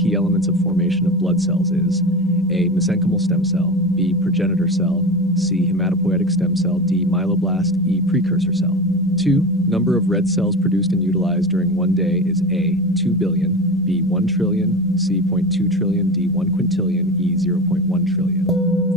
key elements of formation of blood cells is A. Mesenchymal stem cell, B. Progenitor cell, C. Hematopoietic stem cell, D. Myeloblast, E. Precursor cell. 2. Number of red cells produced and utilized during one day is A. 2 billion, B. 1 trillion, C. 0.2 trillion, D. 1 quintillion, E. 0.1 trillion.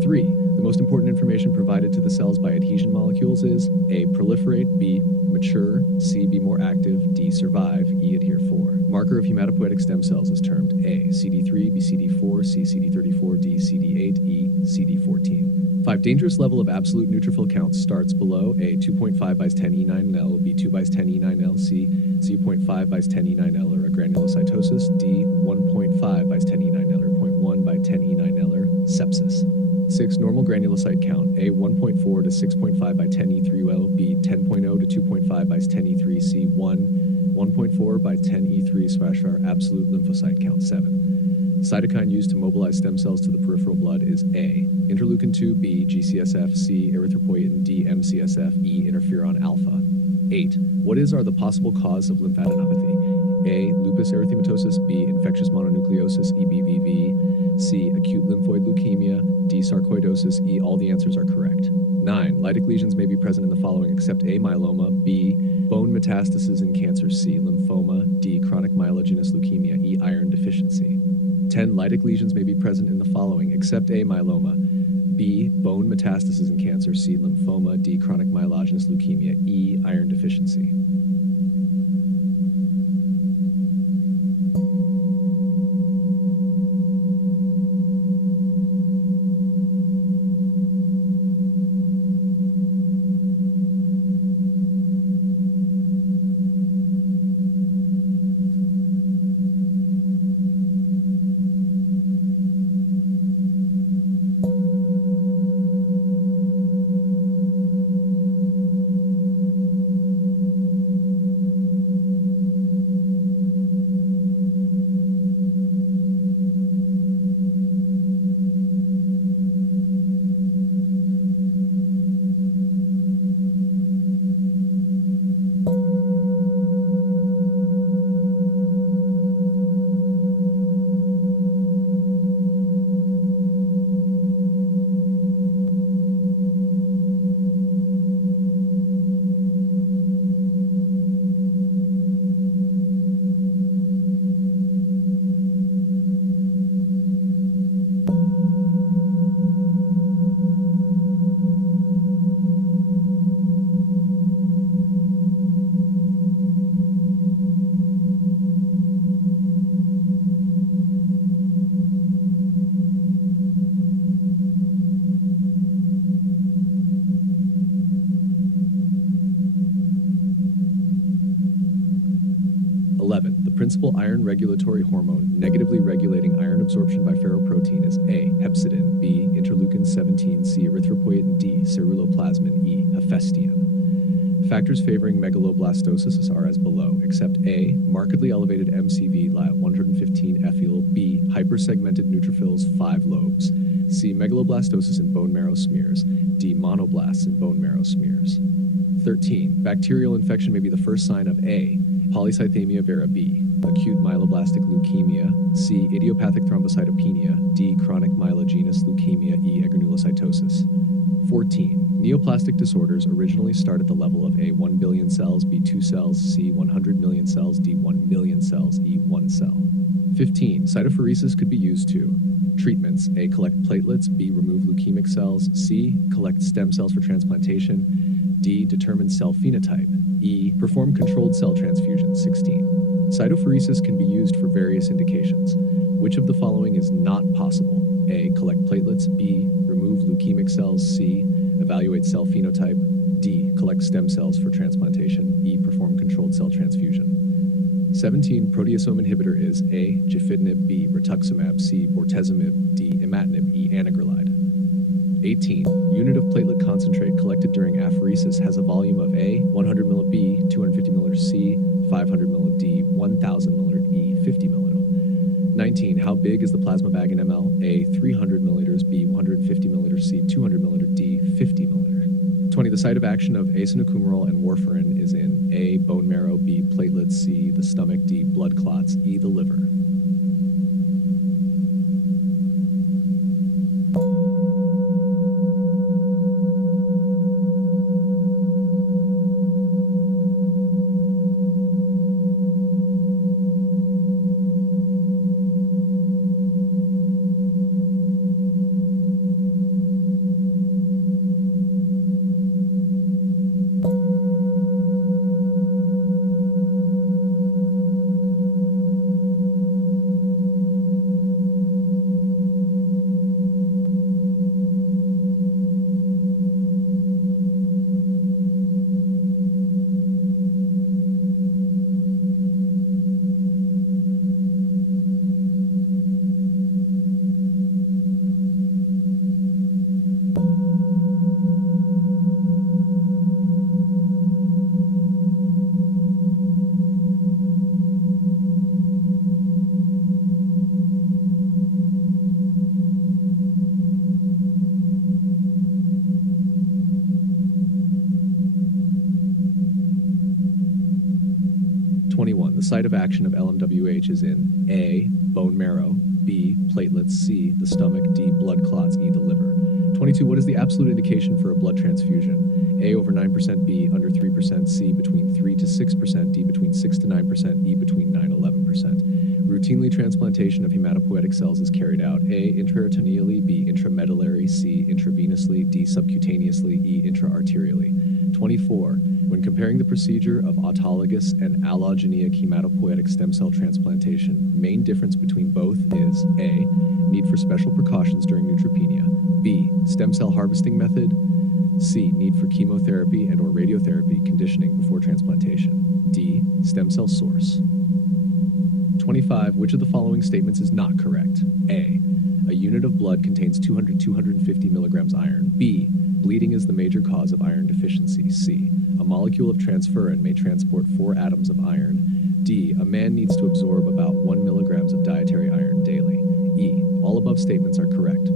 3. The most important information provided to the cells by adhesion molecules is A. Proliferate, B. Mature, C. Be more active, D. Survive, E. Adhere 4. Marker of hematopoietic stem cells is termed A. CD3, B. CD4, C. CD34, D. CD8, E. CD14. 5. Dangerous level of absolute neutrophil counts starts below A. 2.5 by 10 E9L, B. 2 by 10 E9L, C. 0.5 by 10 E9L or a granulocytosis, D. 1.5 by 10 E9L or 0.1 by 10 E9L or sepsis. 6. Normal granulocyte count, A. 1.4 to 6.5 by 10 E3L, B. 10.0 to 2.5 by 10 E3, C. 1.4 by 10 E3 / absolute lymphocyte count. 7. Cytokine used to mobilize stem cells to the peripheral blood is A. Interleukin-2, B. GCSF, C. Erythropoietin, D. MCSF, E. Interferon alpha. 8. What are the possible cause of lymphadenopathy? A. Lupus erythematosus, B. Infectious mononucleosis, EBVV, C. Acute lymphoid leukemia, D. Sarcoidosis, E. All the answers are correct. 9. Lytic lesions may be present in the following except A. Myeloma, B. Bone metastases in cancer, C. Lymphoma, D. Chronic myelogenous leukemia, E. Iron deficiency. 10. Lytic lesions may be present in the following except A. Myeloma, B. Bone metastases in cancer, C. Lymphoma, D. Chronic myelogenous leukemia, E. Iron deficiency. The principal iron regulatory hormone negatively regulating iron absorption by ferroprotein is A. Hepcidin, B. Interleukin-17, C. Erythropoietin, D. Ceruloplasmin, E. Hephaestion. Factors favoring megaloblastosis are as below, except A. Markedly elevated MCV lat 115 FeL, B. Hypersegmented neutrophils 5 lobes, C. Megaloblastosis in bone marrow smears, D. Monoblasts in bone marrow smears. 13. Bacterial infection may be the first sign of A. Polycythemia vera, B. Acute myeloblastic leukemia, C. Idiopathic thrombocytopenia, D. Chronic myelogenous leukemia, E. Agranulocytosis. 14. Neoplastic disorders originally start at the level of A. 1 billion cells, B. 2 cells, C. 100 million cells, D. 1 million cells, E. 1 cell. 15. Cytophoresis could be used to treatments, A. Collect platelets, B. Remove leukemic cells, C. Collect stem cells for transplantation, D. Determine cell phenotype, E. Perform controlled cell transfusion. 16. Cytophoresis can be used for various indications. Which of the following is not possible? A. Collect platelets, B. Remove leukemic cells, C. Evaluate cell phenotype, D. Collect stem cells for transplantation, E. Perform controlled cell transfusion. 17. Proteasome inhibitor is A. Gefitinib, B. Rituximab, C. Bortezomib, D. Imatinib, E. Anagrelide. 18. Unit of platelet concentrate collected during apheresis has a volume of A. 100 ml, B. 250 ml, C. 500 ml, D. 1000 ml, E. 50 ml. 19. How big is the plasma bag in ml? A. 300 milliliters, B. 150 milliliters, C. 200 milliliters, D. 50 milliliters. 20. The site of action of acinocumaril and warfarin is in A. Bone marrow, B. Platelets, C. The stomach, D. Blood clots, E. The liver. 21. The site of action of LMWH is in A. Bone marrow, B. Platelets, C. The stomach, D. Blood clots, E. The liver. 22. What is the absolute indication for a blood transfusion? A. Over 9%, B. Under 3%, C. Between 3 to 6%, D. Between 6 to 9%, E. Between 9 to 11%. Routinely, transplantation of hematopoietic cells is carried out A. Intraperitoneally, B. Intramedullary, C. Intravenously, D. Subcutaneously, E. Intraarterially. 24. When comparing the procedure of autologous and allogeneic hematopoietic stem cell transplantation, main difference between both is A. Need for special precautions during neutropenia, B. Stem cell harvesting method, C. Need for chemotherapy and or radiotherapy conditioning before transplantation, D. Stem cell source. 25. Which of the following statements is not correct? A. A unit of blood contains 200-250 milligrams iron. B. Bleeding is the major cause of iron deficiency. C. A molecule of transferrin may transport 4 atoms of iron. D. A man needs to absorb about 1 milligrams of dietary iron daily. E. All above statements are correct.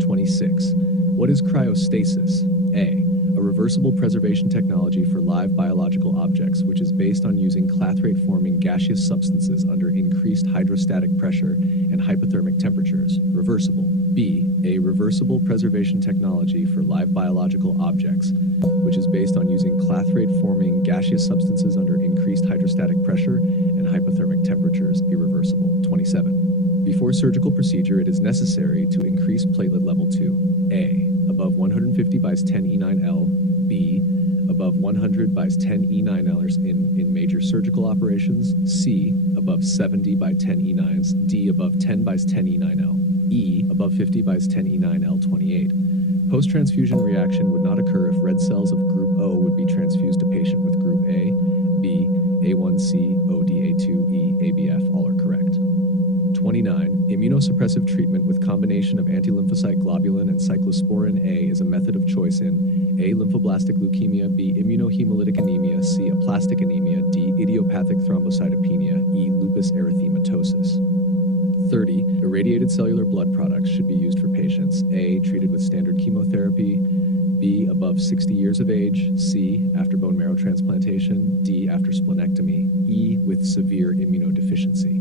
26. What is cryostasis? A. A reversible preservation technology for live biological objects, which is based on using clathrate-forming gaseous substances under increased hydrostatic pressure and hypothermic temperatures. Reversible. B. A reversible preservation technology for live biological objects, which is based on using clathrate-forming gaseous substances under increased hydrostatic pressure and hypothermic temperatures. Irreversible. 27. Before surgical procedure, it is necessary to increase platelet level to A. Above 150 by 10 E9L, B. Above 100 by 10 E9Ls in major surgical operations, C. Above 70 by 10 E9s, D. Above 10 by 10 E9L, E. Above 50 by 10 E9L 28. Post-transfusion reaction would not occur if red cells of group O would be transfused to patient with group A, B, A1C, ODA2E, ABF. All are correct. 29. Immunosuppressive treatment with combination of anti-lymphocyte globulin and cyclosporin A is a method of choice in A. Lymphoblastic leukemia, B. Immunohemolytic anemia, C. Aplastic anemia, D. Idiopathic thrombocytopenia, E. Lupus erythematosus. 30. Irradiated cellular blood products should be used for patients A. Treated with standard chemotherapy, B. Above 60 years of age, C. After bone marrow transplantation, D. After splenectomy, E. With severe immunodeficiency.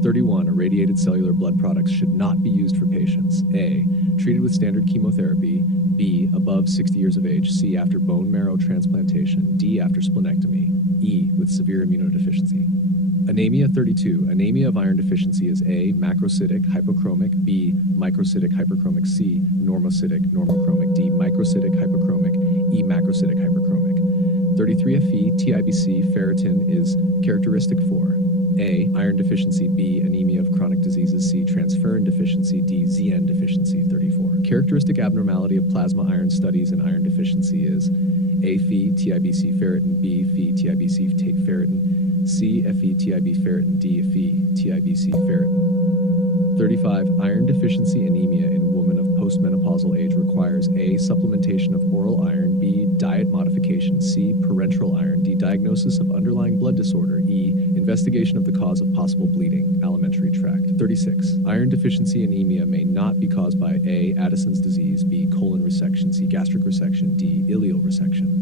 31. Irradiated cellular blood products should not be used for patients A. Treated with standard chemotherapy, B. Above 60 years of age, C. After bone marrow transplantation, D. After splenectomy, E. With severe immunodeficiency. Anemia. 32. Anemia of iron deficiency is A. Macrocytic hypochromic, B. Microcytic hyperchromic, C. Normocytic normochromic, D. Microcytic hypochromic, E. Macrocytic hyperchromic. 33. Fe TIBC ferritin is characteristic for A. Iron deficiency, B. Anemia of chronic diseases, C. Transferrin deficiency, D. ZN deficiency. 34. Characteristic abnormality of plasma iron studies in iron deficiency is A. Fe TIBC ferritin, B. Fe TIBC ferritin, C. Fe TIB ferritin, D. Fe TIBC ferritin. 35. Iron deficiency anemia in women of postmenopausal age requires A. Supplementation of oral iron, B. Diet modification, C. Parenteral iron, D. Diagnosis of underlying blood disorder, E. Investigation of the cause of possible bleeding, alimentary tract. 36. Iron deficiency anemia may not be caused by A. Addison's disease, B. Colon resection, C. Gastric resection, D. Ileal resection.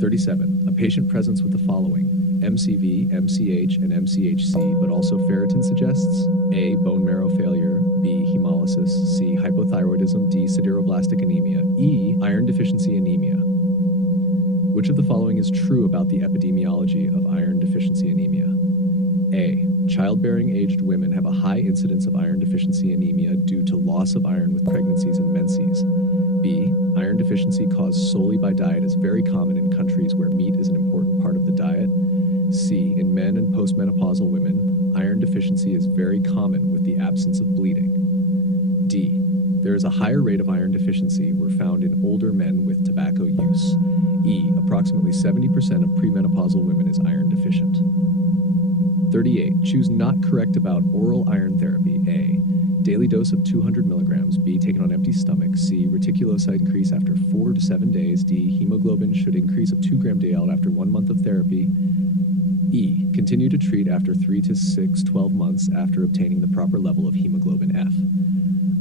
37. A patient presents with the following: MCV, MCH, and MCHC, but also ferritin suggests A. Bone marrow failure, B. Hemolysis, C. Hypothyroidism, D. Sideroblastic anemia, E. Iron deficiency anemia. Which of the following is true about the epidemiology of iron deficiency anemia? A. Childbearing aged women have a high incidence of iron deficiency anemia due to loss of iron with pregnancies and menses. B. Iron deficiency caused solely by diet is very common in countries where meat is an important part of the diet. C. In men and postmenopausal women, iron deficiency is very common with the absence of bleeding. D. There is a higher rate of iron deficiency were found in older men with tobacco use. E. Approximately 70% of premenopausal women is iron deficient. 38. Choose not correct about oral iron therapy. A. Daily dose of 200 milligrams. B. Taken on empty stomach. C. Reticulocyte increase after 4 to 7 days. D. Hemoglobin should increase of 2 gram DL after 1 month of therapy. E. Continue to treat after 3 to 12 months after obtaining the proper level of hemoglobin F.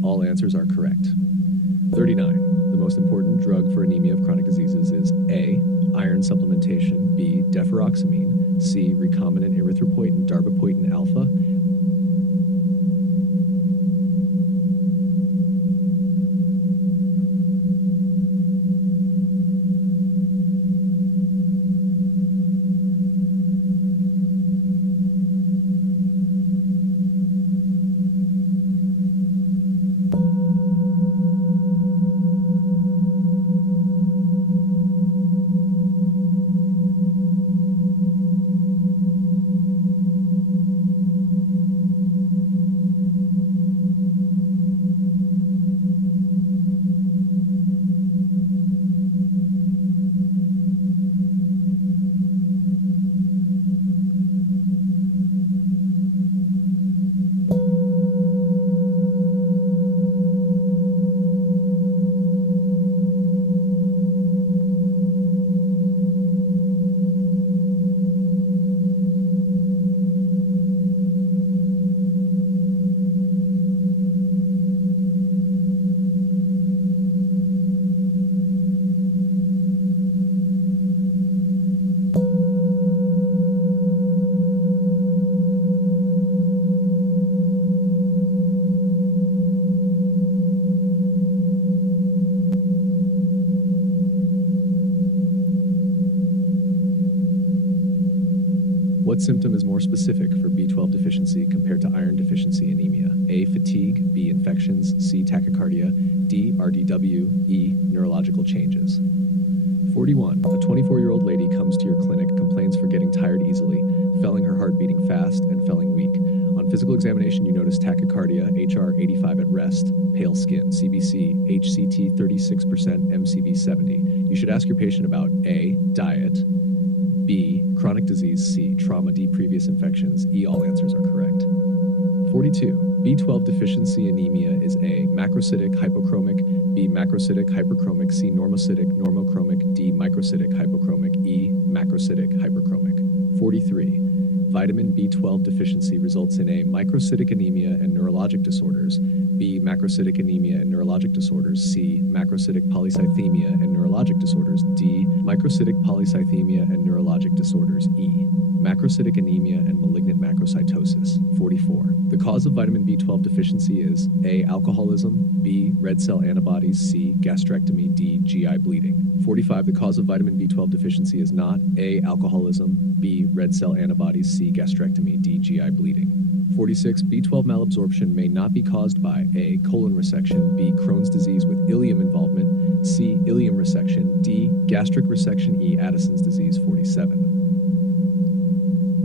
All answers are correct. 39. The most important drug for anemia of chronic diseases is A. Iron supplementation. B. Deferoxamine. C. Recombinant erythropoietin darbepoetin alpha. What symptom is more specific for B12 deficiency compared to iron deficiency anemia? A. Fatigue. B. Infections. C. Tachycardia. D. RDW. E. Neurological changes. 41. A 24-year-old lady comes to your clinic, complains for getting tired easily, felling her heart beating fast, and felling weak. On physical examination, you notice tachycardia, HR 85 at rest, pale skin, CBC, HCT 36%, MCV 70. You should ask your patient about A. Diet. B. Chronic disease. C. Trauma. D. Previous infections. E. All answers are correct. 42. B12 deficiency anemia is A. Macrocytic hypochromic. B. Macrocytic hyperchromic. C. Normocytic normochromic. D. Microcytic hypochromic. E. Macrocytic hyperchromic. 43. Vitamin B12 deficiency results in A. Microcytic anemia and neurologic disorders. B. Macrocytic anemia and neurologic disorders. C. Macrocytic polycythemia and neurologic disorders. D. Microcytic polycythemia and neurologic disorders. E. Macrocytic anemia and malignant macrocytosis. 44. The cause of vitamin B12 deficiency is A. Alcoholism. B. Red cell antibodies. C. Gastrectomy. D. GI bleeding. 45. The cause of vitamin B12 deficiency is not A. Alcoholism. B. Red cell antibodies. C. Gastrectomy. D. GI bleeding. 46. B12 malabsorption may not be caused by A. Colon resection. B. Crohn's disease with ileum involvement. C. Ileum resection. D. Gastric resection. E. Addison's disease. 47.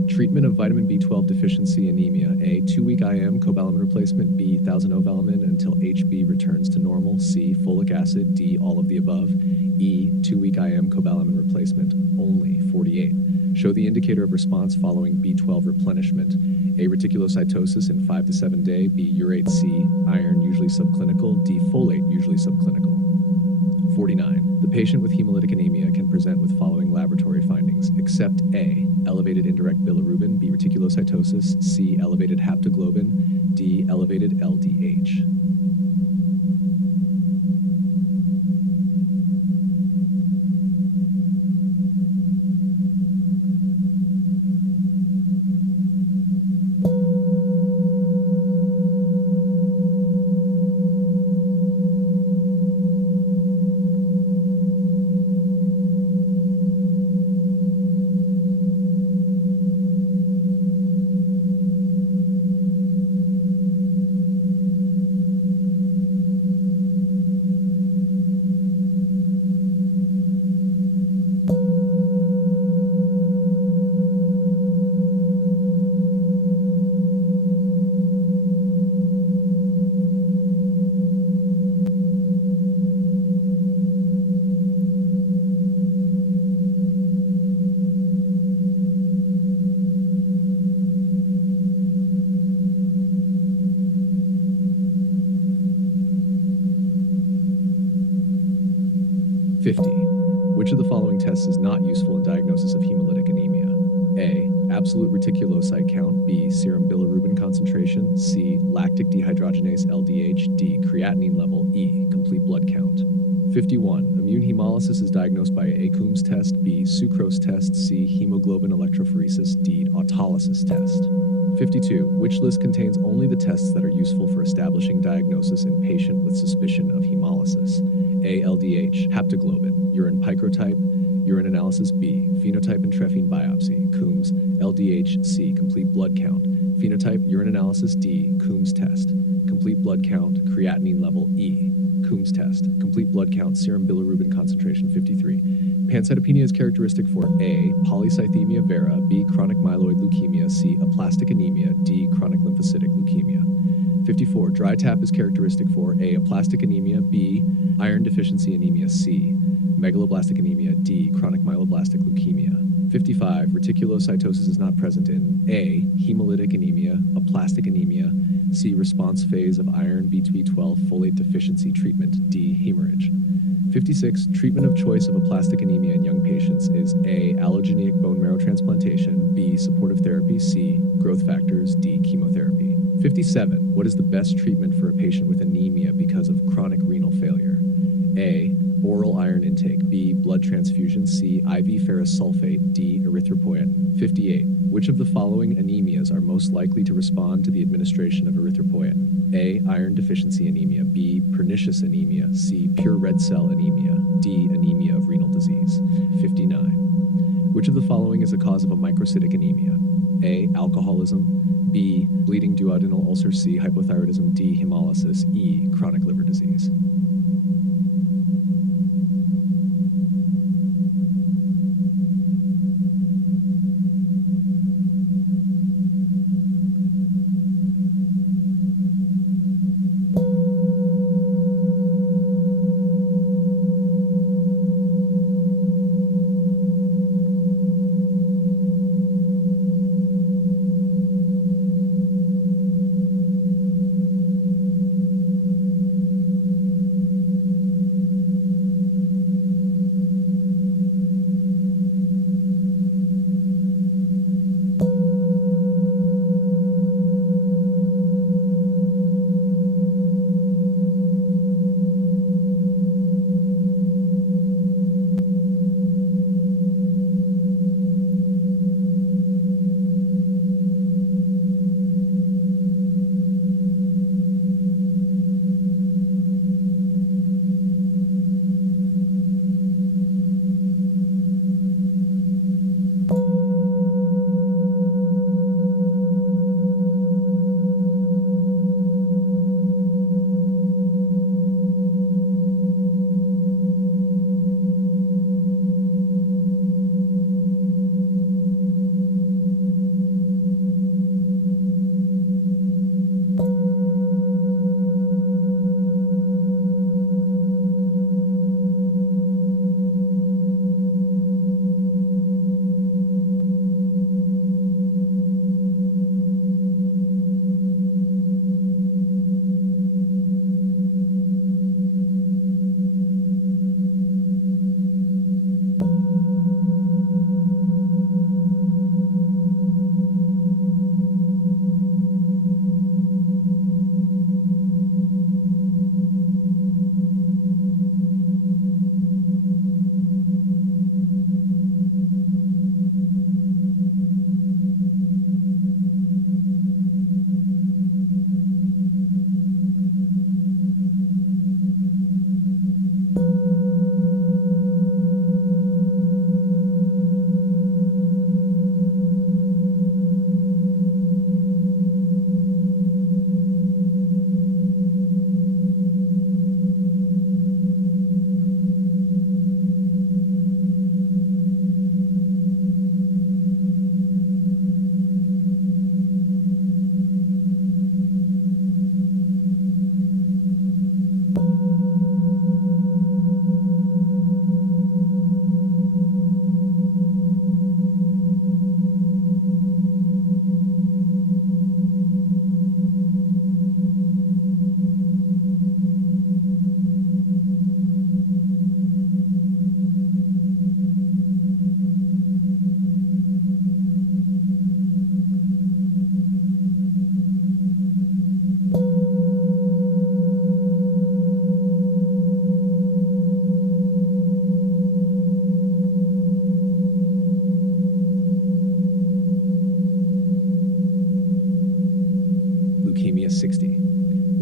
Treatment of vitamin B12 deficiency anemia. A. 2-week IM cobalamin replacement. B. Thousand-ovalamin until HB returns to normal. C. Folic acid. D. All of the above. E. 2-week IM cobalamin replacement only. 48. Show the indicator of response following B12 replenishment. A. Reticulocytosis in 5 to 7 day. B. Urate. C. Iron usually subclinical. D. Folate usually subclinical. 49. The patient with hemolytic anemia can present with following laboratory findings, except A. Elevated indirect bilirubin. B. Reticulocytosis. C. Elevated haptoglobin. D. Elevated LDH. Which of the following tests is not useful in diagnosis of hemolytic anemia? A. Absolute reticulocyte count. B. Serum bilirubin concentration. C. Lactic dehydrogenase LDH. D. Creatinine level. E. Complete blood count. 51. Immune hemolysis is diagnosed by A. Coombs test. B. Sucrose test. C. Hemoglobin electrophoresis. D. Autolysis test. 52. Which list contains only the tests that are useful for establishing diagnosis in patient with suspicion of hemolysis? A. LDH, haptoglobin, urine picrotype, urine analysis. B. Phenotype and trephine biopsy. Coombs. LDH. C. Complete blood count. Phenotype, urine analysis. D. Coombs test. Complete blood count. Creatinine level. E. Coombs test. Complete blood count. Serum bilirubin concentration. 53. Pancytopenia is characteristic for A. Polycythemia vera. B. Chronic myeloid leukemia. C. Aplastic anemia. D. Chronic lymphocytic leukemia. 54. Dry tap is characteristic for A. Aplastic anemia. B. Iron deficiency anemia. C. Megaloblastic anemia. D. Chronic myeloblastic leukemia. 55. Reticulocytosis is not present in A. Hemolytic anemia. Aplastic anemia. C. Response phase of iron B12 folate deficiency treatment. D. Hemorrhage. 56. Treatment of choice of aplastic anemia in young patients is A. Allogeneic bone marrow transplantation. B. Supportive therapy. C. Growth factors. D. Chemotherapy. 57. What is the best treatment for a patient with anemia because of chronic renal failure? A. Oral iron intake. B. Blood transfusion. C. IV ferrous sulfate. D. Erythropoietin. 58. Which of the following anemias are most likely to respond to the administration of erythropoietin? A. Iron deficiency anemia. B. Pernicious anemia. C. Pure red cell anemia. D. Anemia of renal disease. 59. Which of the following is a cause of a microcytic anemia? A. Alcoholism. B. Bleeding duodenal ulcer. C. Hypothyroidism. D. Hemolysis. E. Chronic liver disease.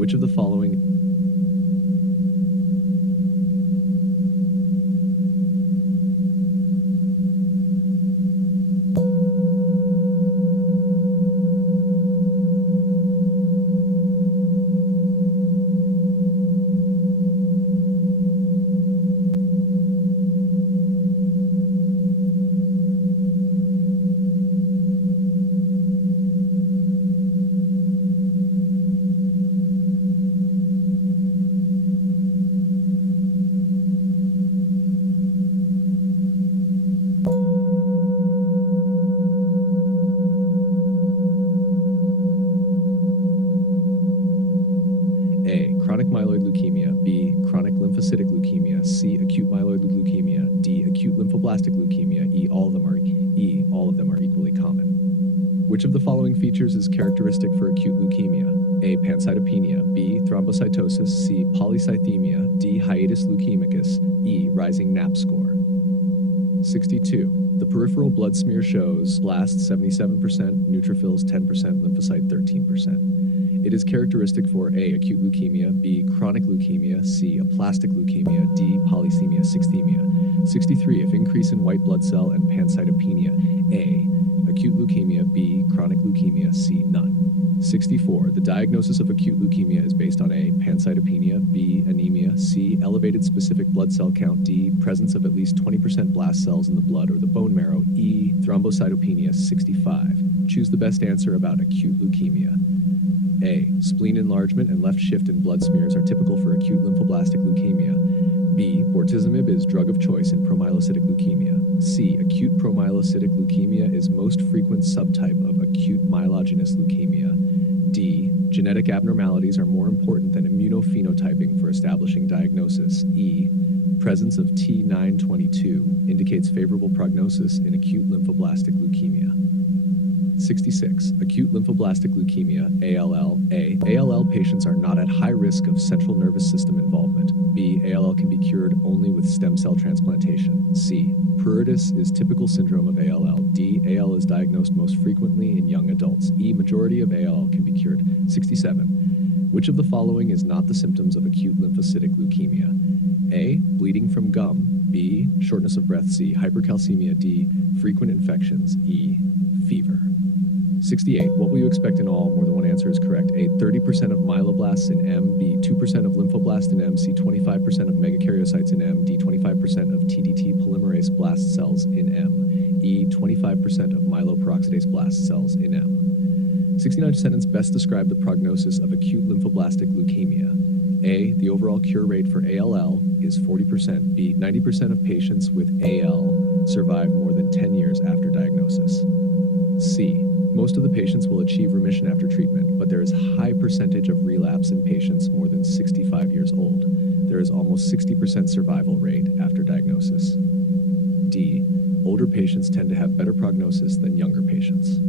Which of the following A. Chronic myeloid leukemia. B. Chronic lymphocytic leukemia. C. Acute myeloid leukemia. D. Acute lymphoblastic leukemia. E. All of them are equally common. Which of the following features is characteristic for acute leukemia? A. Pancytopenia. B. Thrombocytosis. C. Polycythemia. D. Hiatus leukemicus. E. Rising KNAP score. 62. The peripheral blood smear shows blasts 77%, neutrophils 10%, lymphocyte 13%. It is characteristic for A. Acute leukemia, B. Chronic leukemia, C. Aplastic leukemia, D. Polycythemia, sixthemia. 63. If increase in white blood cell and pancytopenia, A. Acute leukemia, B. Chronic leukemia, C. None. 64. The diagnosis of acute leukemia is based on A. Pancytopenia, B. Anemia, C. Elevated specific blood cell count, D. Presence of at least 20% blast cells in the blood or the bone marrow, E. Thrombocytopenia. 65. Choose the best answer about acute leukemia. A. Spleen enlargement and left shift in blood smears are typical for acute lymphoblastic leukemia. B. Bortezomib is drug of choice in promyelocytic leukemia. C. Acute promyelocytic leukemia is most frequent subtype of acute myelogenous leukemia. D. Genetic abnormalities are more important than immunophenotyping for establishing diagnosis. E. Presence of T922 indicates favorable prognosis in acute lymphoblastic leukemia. 66. Acute lymphoblastic leukemia, ALL. A. ALL patients are not at high risk of central nervous system involvement. B. ALL can be cured only with stem cell transplantation. C. Pruritus is typical syndrome of ALL. D. ALL is diagnosed most frequently in young adults. E. Majority of ALL can be cured. 67. Which of the following is not the symptoms of acute lymphocytic leukemia? A. Bleeding from gum. B. Shortness of breath. C. Hypercalcemia. D. Frequent infections. E. Fever. 68. What will you expect in all? More than one answer is correct. A. 30% of myeloblasts in M. B. 2% of lymphoblasts in M. C. 25% of megakaryocytes in M. D. 25% of TDT polymerase blast cells in M. E. 25% of myeloperoxidase blast cells in M. 69 sentence best describe the prognosis of acute lymphoblastic leukemia. A. The overall cure rate for ALL is 40%. B. 90% of patients with AL survive more than 10 years after diagnosis. C. Most of the patients will achieve remission after treatment, but there is a high percentage of relapse in patients more than 65 years old. There is almost 60% survival rate after diagnosis. D. Older patients tend to have better prognosis than younger patients.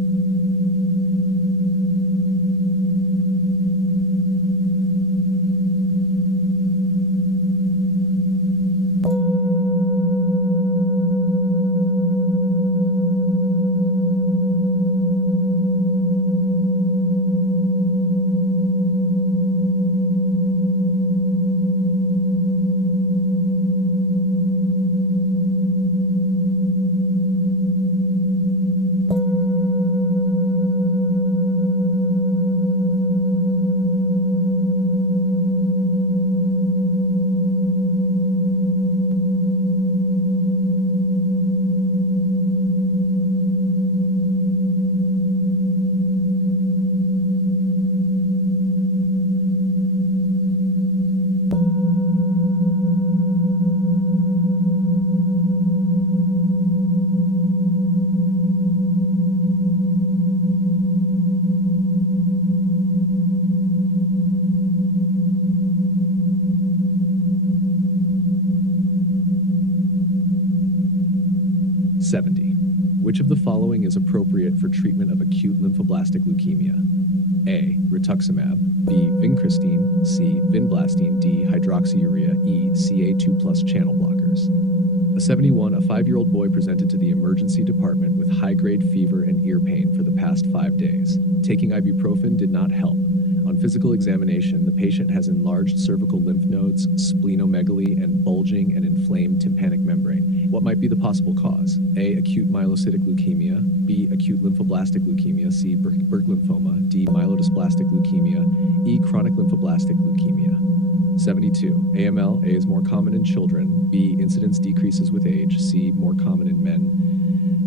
Which of the following is appropriate for treatment of acute lymphoblastic leukemia? A. Rituximab. B. Vincristine. C. Vinblastine. D. Hydroxyurea. E. CA2+ channel blockers. A 71, a 5-year-old boy presented to the emergency department with high-grade fever and ear pain for the past 5 days. Taking ibuprofen did not help. On On physical examination, the patient has enlarged cervical lymph nodes, splenomegaly, and bulging and inflamed tympanic membrane. What might be the possible cause? A. Acute myelocytic leukemia. B. Acute lymphoblastic leukemia. C. Burkitt lymphoma. D. Myelodysplastic leukemia. E. Chronic lymphoblastic leukemia. 72. AML. A is more common in children. B. Incidence decreases with age. C. More common in men.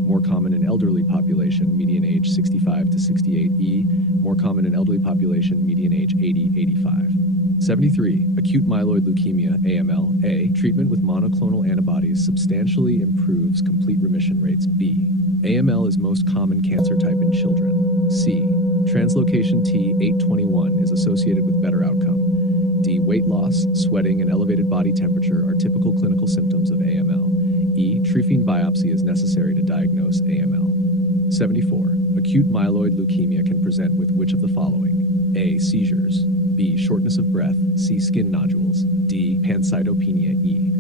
More common in elderly population, median age 65 to 68. E. More common in elderly population, median age 80-85. 73. Acute myeloid leukemia, AML. A. Treatment with monoclonal antibodies substantially improves complete remission rates. B. AML is most common cancer type in children. C. Translocation T821 is associated with better outcome. D. Weight loss, sweating, and elevated body temperature are typical clinical symptoms of AML. E. Trephine biopsy is necessary to diagnose AML. 74. Acute myeloid leukemia can present with which of the following? A. Seizures. B. Shortness of breath. C. Skin nodules. D. Pancytopenia. E.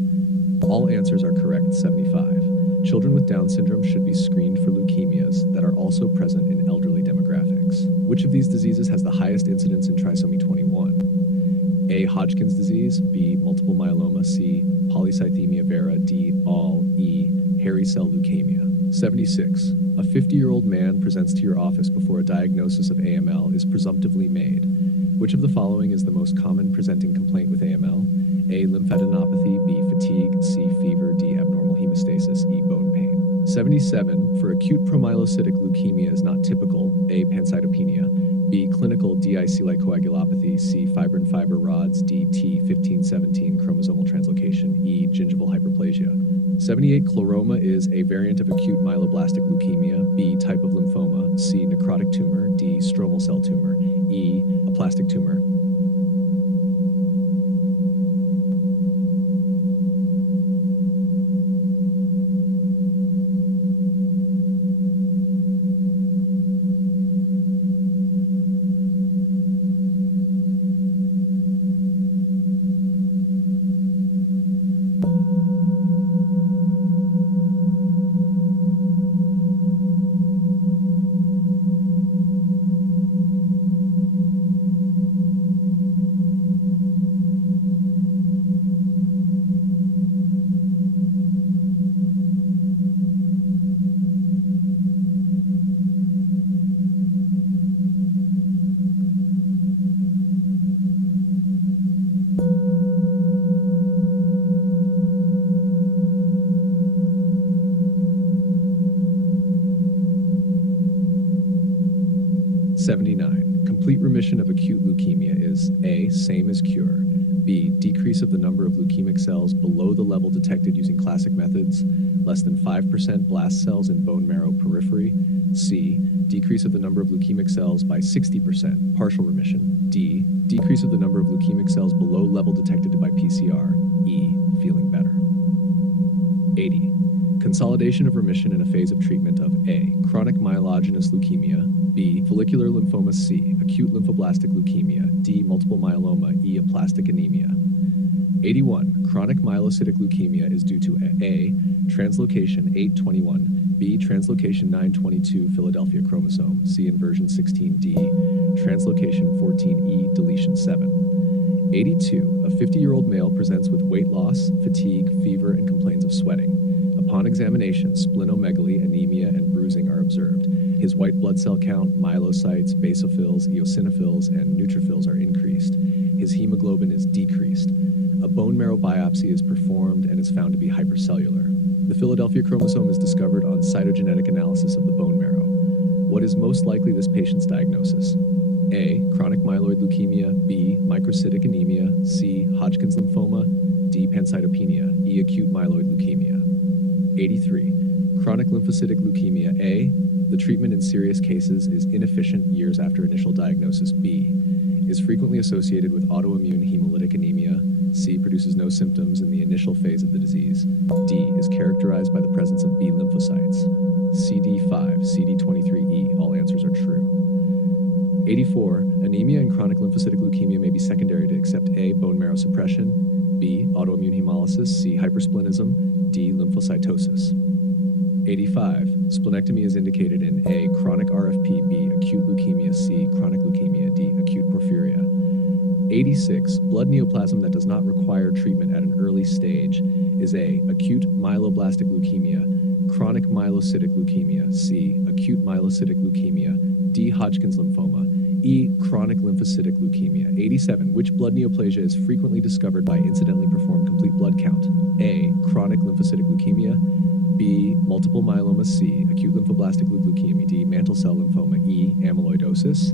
All answers are correct. 75. Children with Down syndrome should be screened for leukemias that are also present in elderly demographics. Which of these diseases has the highest incidence in trisomy 21? A. Hodgkin's disease. B. Multiple myeloma. C. Polycythemia vera. D. All. E. Hairy cell leukemia. 76. A 50-year-old man presents to your office before a diagnosis of AML is presumptively made. Which of the following is the most common presenting complaint with AML? A. Lymphadenopathy. B. Fatigue. C. Fever. D. Abnormal hemostasis. E. Bone pain. 77. For acute promyelocytic leukemia is not typical. A. Pancytopenia. B. Clinical DIC-like coagulopathy. C. Fibrin fiber rods. D. T1517 chromosomal translocation. E. Gingival hyperplasia. 78. Chloroma is a variant of acute myeloblastic leukemia. B. Type of lymphoma. C. Necrotic tumor. D. Stromal cell tumor. E. Aplastic tumor. Complete remission of acute leukemia is A. Same as cure. B. Decrease of the number of leukemic cells below the level detected using classic methods, less than 5% blast cells in bone marrow periphery. C. Decrease of the number of leukemic cells by 60%, partial remission. D. Decrease of the number of leukemic cells below level detected by PCR. E. Feeling better. 80. Consolidation of remission in a phase of treatment of A. Chronic myelogenous leukemia. B. Follicular lymphoma. C. Acute lymphoblastic leukemia. D. Multiple myeloma. E. Aplastic anemia. 81. Chronic myelocytic leukemia is due to A. Translocation 821. B. Translocation 922 Philadelphia chromosome. C. Inversion 16D. Translocation 14E. Deletion 7. 82. A 50-year-old male presents with weight loss, fatigue, fever, and complains of sweating. Upon examination, splenomegaly, anemia, and bruising are observed. His white blood cell count, myelocytes, basophils, eosinophils, and neutrophils are increased. His hemoglobin is decreased. A bone marrow biopsy is performed and is found to be hypercellular. The Philadelphia chromosome is discovered on cytogenetic analysis of the bone marrow. What is most likely this patient's diagnosis? A. Chronic myeloid leukemia. B. Microcytic anemia. C. Hodgkin's lymphoma. D. Pancytopenia. E. Acute myeloid leukemia. 83. Chronic lymphocytic leukemia. A. The treatment in serious cases is inefficient years after initial diagnosis. B. Is frequently associated with autoimmune hemolytic anemia. C. Produces no symptoms in the initial phase of the disease. D. Is characterized by the presence of B lymphocytes. CD5, CD23E. All answers are true. 84. Anemia and chronic lymphocytic leukemia may be secondary to except A. Bone marrow suppression. B. Autoimmune hemolysis. C. Hypersplenism. D. Lymphocytosis. 85. Splenectomy is indicated in A. Chronic RFP, B. Acute leukemia, C. Chronic leukemia, D. Acute porphyria. 86. Blood neoplasm that does not require treatment at an early stage is A. Acute myeloblastic leukemia, chronic myelocytic leukemia, C. Acute myelocytic leukemia, D. Hodgkin's lymphoma, E. Chronic lymphocytic leukemia. 87. Which blood neoplasia is frequently discovered by incidentally performed complete blood count? A. Chronic lymphocytic leukemia, B. Multiple myeloma, C. Acute lymphoblastic leukemia, D. Mantle cell lymphoma, E. Amyloidosis.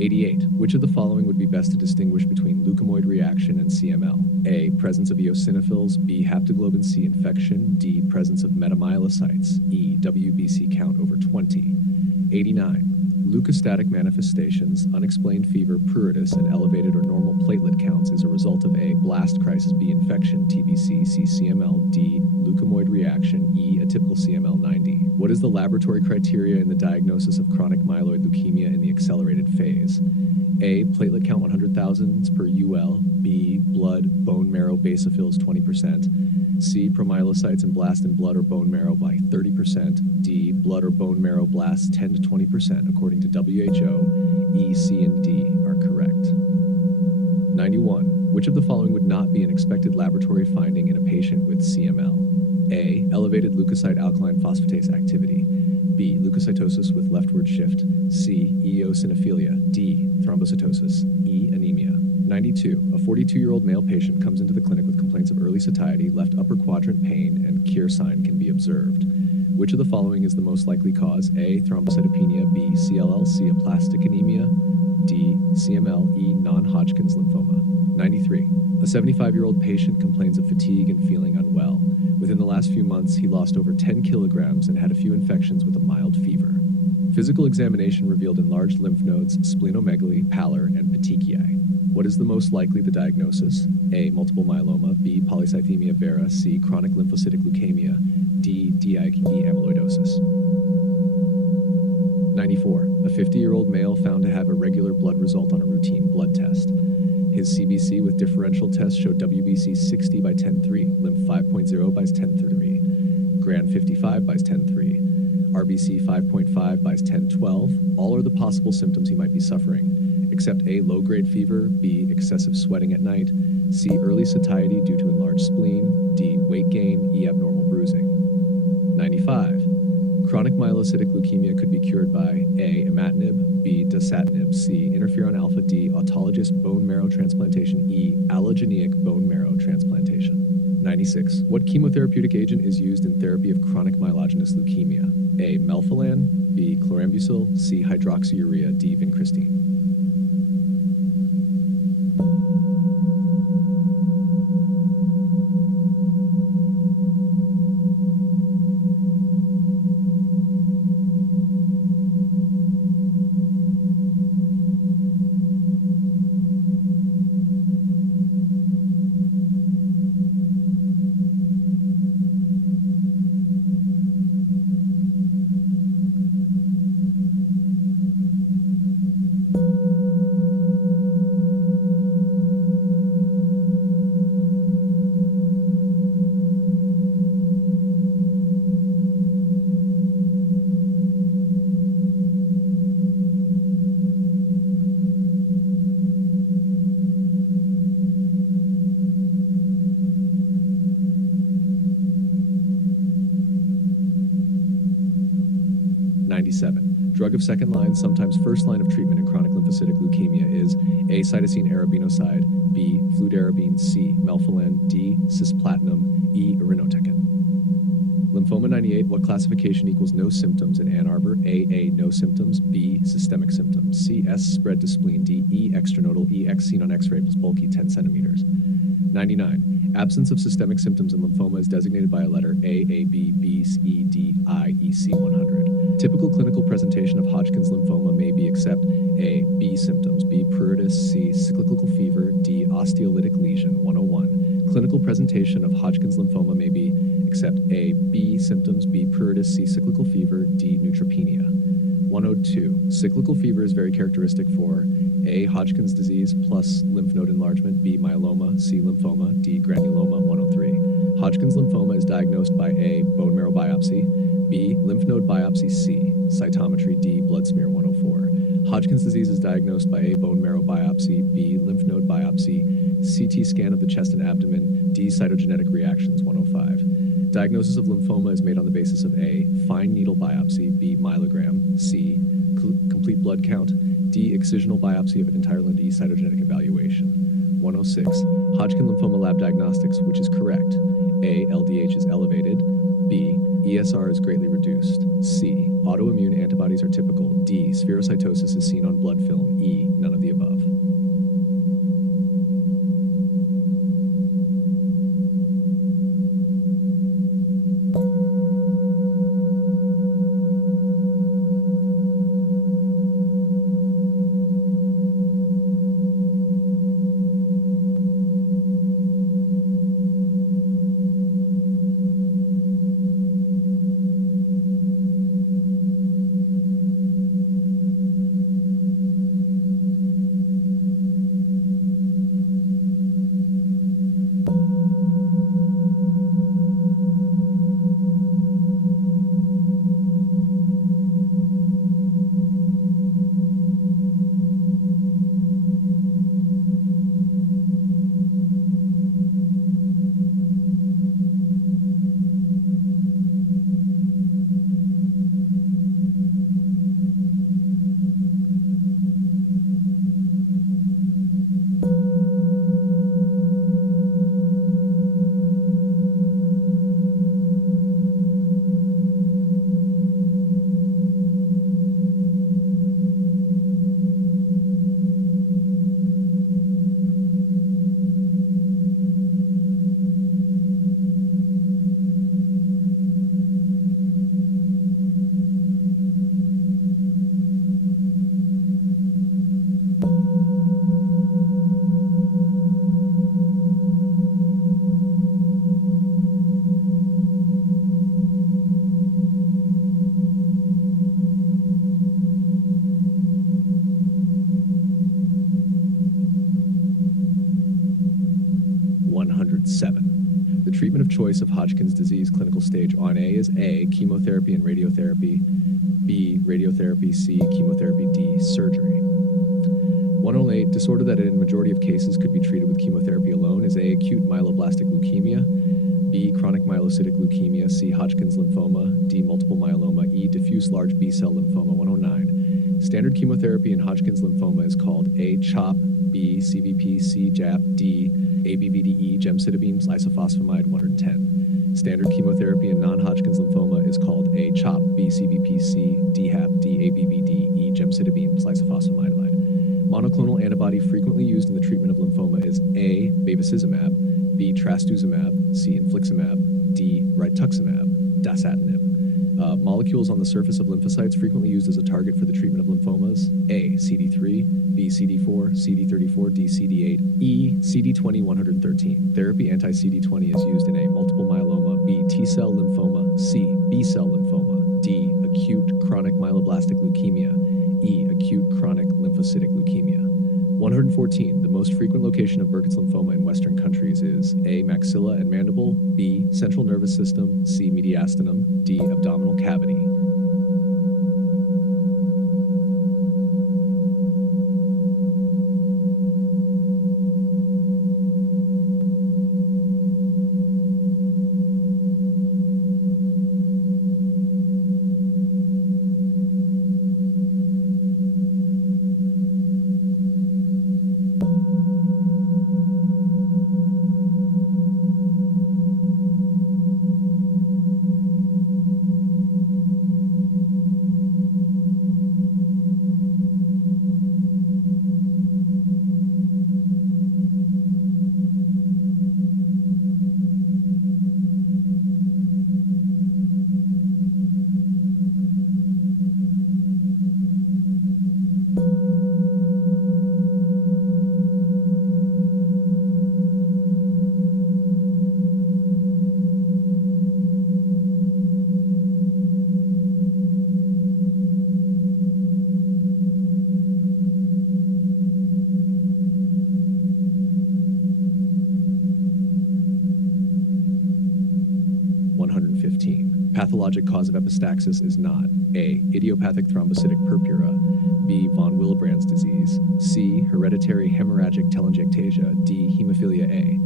88. Which of the following would be best to distinguish between leukemoid reaction and CML? A. Presence of eosinophils. B. Haptoglobin C infection. D. Presence of metamyelocytes. E. WBC count over 20. 89. Leukostatic manifestations, unexplained fever, pruritus, and elevated or normal platelet counts is a result of A. Blast crisis, B. Infection, TBC, C. CML, D. Leukemoid reaction, E. Atypical CML 90. What is the laboratory criteria in the diagnosis of chronic myeloid leukemia in the accelerated phase? A. Platelet count 100,000 per UL. B. Blood, bone marrow basophils 20%. C. Promyelocytes and blast in blood or bone marrow by 30%. D. Blood or bone marrow blasts 10 to 20% according to WHO. E, C, and D are correct. 91. Which of the following would not be an expected laboratory finding in a patient with CML? A. Elevated leukocyte alkaline phosphatase activity. B. Leukocytosis with leftward shift. C. Eosinophilia. D. Thrombocytosis. E. Anemia. 92. A 42-year-old male patient comes into the clinic with complaints of early satiety, left upper quadrant pain, and Kier sign can be observed. Which of the following is the most likely cause? A. Thrombocytopenia. B. CLL. C. Aplastic anemia. D. CML. E. Non-Hodgkin's lymphoma. 93. A 75-year-old patient complains of fatigue and feeling unwell. Within the last few months, he lost over 10 kilograms and had a few infections with a mild fever. Physical examination revealed enlarged lymph nodes, splenomegaly, pallor, and petechiae. What is the most likely the diagnosis? A. Multiple myeloma. B. Polycythemia vera. C. Chronic lymphocytic leukemia. D. DIC. E. Amyloidosis. 94. A 50-year-old male found to have irregular blood result on a routine blood test. His CBC with differential test showed WBC 60 by 10.3, lymph 5.0 by 10.3, Gran 55 by 10.3, RBC 5.5 by 10.12. All are the possible symptoms he might be suffering, except A. Low-grade fever, B. Excessive sweating at night, C. Early satiety due to enlarged spleen, D. Weight gain, E. Abnormal bruising. 95. Chronic myelocytic leukemia could be cured by A. Imatinib, B. Dasatinib, C. Interferon alpha, D. Autologous bone marrow transplantation, E. Allogeneic bone marrow transplantation. 96. What chemotherapeutic agent is used in therapy of chronic myelogenous leukemia? A. Melphalan, B. Chlorambucil, C. Hydroxyurea, D. Vincristine. 97. Drug of second line, sometimes first line of treatment in chronic lymphocytic leukemia is A. Cytosine arabinoside, B. Fludarabine, C. Melphalan, D. Cisplatinum, E. Irinotecan. Lymphoma 98, what classification equals no symptoms in Ann Arbor? A. No symptoms, B. Systemic symptoms, C. S. Spread to spleen, D. E. Extranodal, E. X seen on X-ray plus bulky 10 centimeters. 99. Absence of systemic symptoms in lymphoma is designated by a letter A, B, B, E, D, I, E, C 100. Typical clinical presentation of Hodgkin's lymphoma may be except A, B symptoms, B, pruritus, C, cyclical fever, D, osteolytic lesion 101. Clinical presentation of Hodgkin's lymphoma may be except A, B symptoms, B, pruritus, C, cyclical fever, D, neutropenia. 102. Cyclical fever is very characteristic for A. Hodgkin's disease plus lymph node enlargement, B. myeloma, C. lymphoma, D. granuloma. 103. Hodgkin's lymphoma is diagnosed by A. bone marrow biopsy, B. lymph node biopsy, C. cytometry, D. blood smear. 104. Hodgkin's disease is diagnosed by A. bone marrow biopsy, B. lymph node biopsy, CT scan of the chest and abdomen, D. cytogenetic reactions. 105. Diagnosis of lymphoma is made on the basis of A. fine needle biopsy, B. myelogram, C. complete blood count, D. excisional biopsy of an entire limb, E. cytogenetic evaluation. 106. Hodgkin lymphoma lab diagnostics, which is correct. A. LDH is elevated, B. ESR is greatly reduced, C. autoimmune antibodies are typical, D. spherocytosis is seen on blood film, E. none of the above. The treatment of choice of Hodgkin's disease clinical stage on A is A. chemotherapy and radiotherapy, B. radiotherapy, C. chemotherapy, D. surgery. 108. Disorder that in majority of cases could be treated with chemotherapy alone is A. acute myeloblastic leukemia, B. chronic myelocytic leukemia, C. Hodgkin's lymphoma, D. multiple myeloma, E. diffuse large B-cell lymphoma. 109. Standard chemotherapy in Hodgkin's lymphoma is called A. CHOP, B. CVP, C. JAP, D. ABVDE, gemcitabine, isofosfamide. 110. Standard chemotherapy in non-Hodgkin's lymphoma is called A. CHOP, B. CVP, C. DHAP, D. ABVD, E. gemcitabine, isofosfamide. Monoclonal antibody frequently used in the treatment of lymphoma is A. bevacizumab, B. trastuzumab, C. infliximab, D. rituximab, dasatinib. Molecules on the surface of lymphocytes frequently used as a target for the treatment of lymphomas: A. CD3, B. CD4, CD34, D. CD8, E. CD20. 113. Therapy anti-CD20 is used in A. multiple myeloma, B. T-cell lymphoma, C. B-cell lymphoma, D. acute chronic myeloblastic leukemia, E. acute chronic lymphocytic leukemia. 114. The most frequent location of Burkitt's lymphoma in Western countries is A. maxilla and mandible, B. central nervous system, C. mediastinum, D. abdominal cavity. pathologic cause of epistaxis is not A. Idiopathic thrombocytic purpura, B. Von Willebrand's disease, C. Hereditary hemorrhagic telangiectasia, D. Hemophilia A.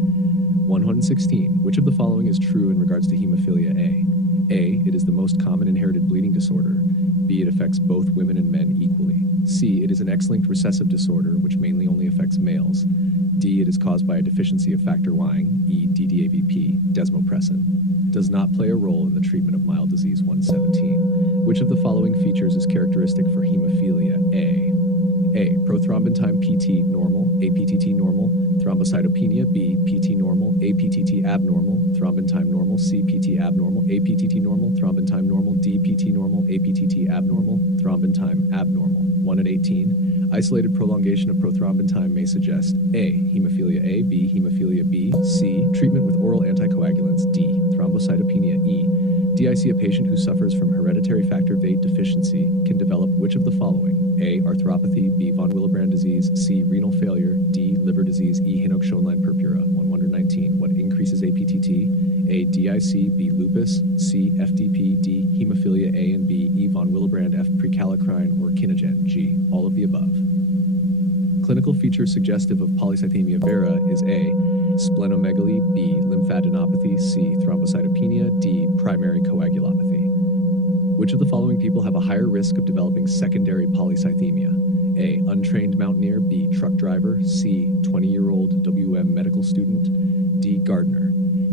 116. Which of the following is true in regards to hemophilia A? A. It is the most common inherited bleeding disorder. B. It affects both women and men equally. C. It is an X-linked recessive disorder which mainly only affects males. D. It is caused by a deficiency of factor Y, E. DDAVP, desmopressin. Does not play a role in the treatment of mild disease. 117. Which of the following features is characteristic for hemophilia A? A. Prothrombin time PT normal, APTT normal, thrombocytopenia, B. PT normal, APTT abnormal, thrombin time normal, C. PT abnormal, APTT normal, thrombin time normal, D. PT normal, APTT abnormal, thrombin time abnormal. 1 at 18. Isolated prolongation of prothrombin time may suggest A. Hemophilia A, B. Hemophilia B, C. Treatment with oral anticoagulants, D. Thrombocytopenia, E. DIC, a patient who suffers from hereditary factor VIII deficiency, can develop which of the following? A. Arthropathy, B. Von Willebrand disease, C. Renal failure, D. Liver disease, E. Hinoch-Schönlein purpura. 119. What increases APTT? A. DIC, B. Lupus, C. FDP, D. Hemophilia A and B, E. Von Willebrand, F. Prekallikrein, or kinogen, G. All of the above. Clinical features suggestive of polycythemia vera is A. Splenomegaly, B. Lymphadenopathy, C. Thrombocytopenia, D. Primary coagulopathy. Which of the following people have a higher risk of developing secondary polycythemia? A. Untrained mountaineer, B. Truck driver, C. 20-year-old WM medical student, D. Gardener,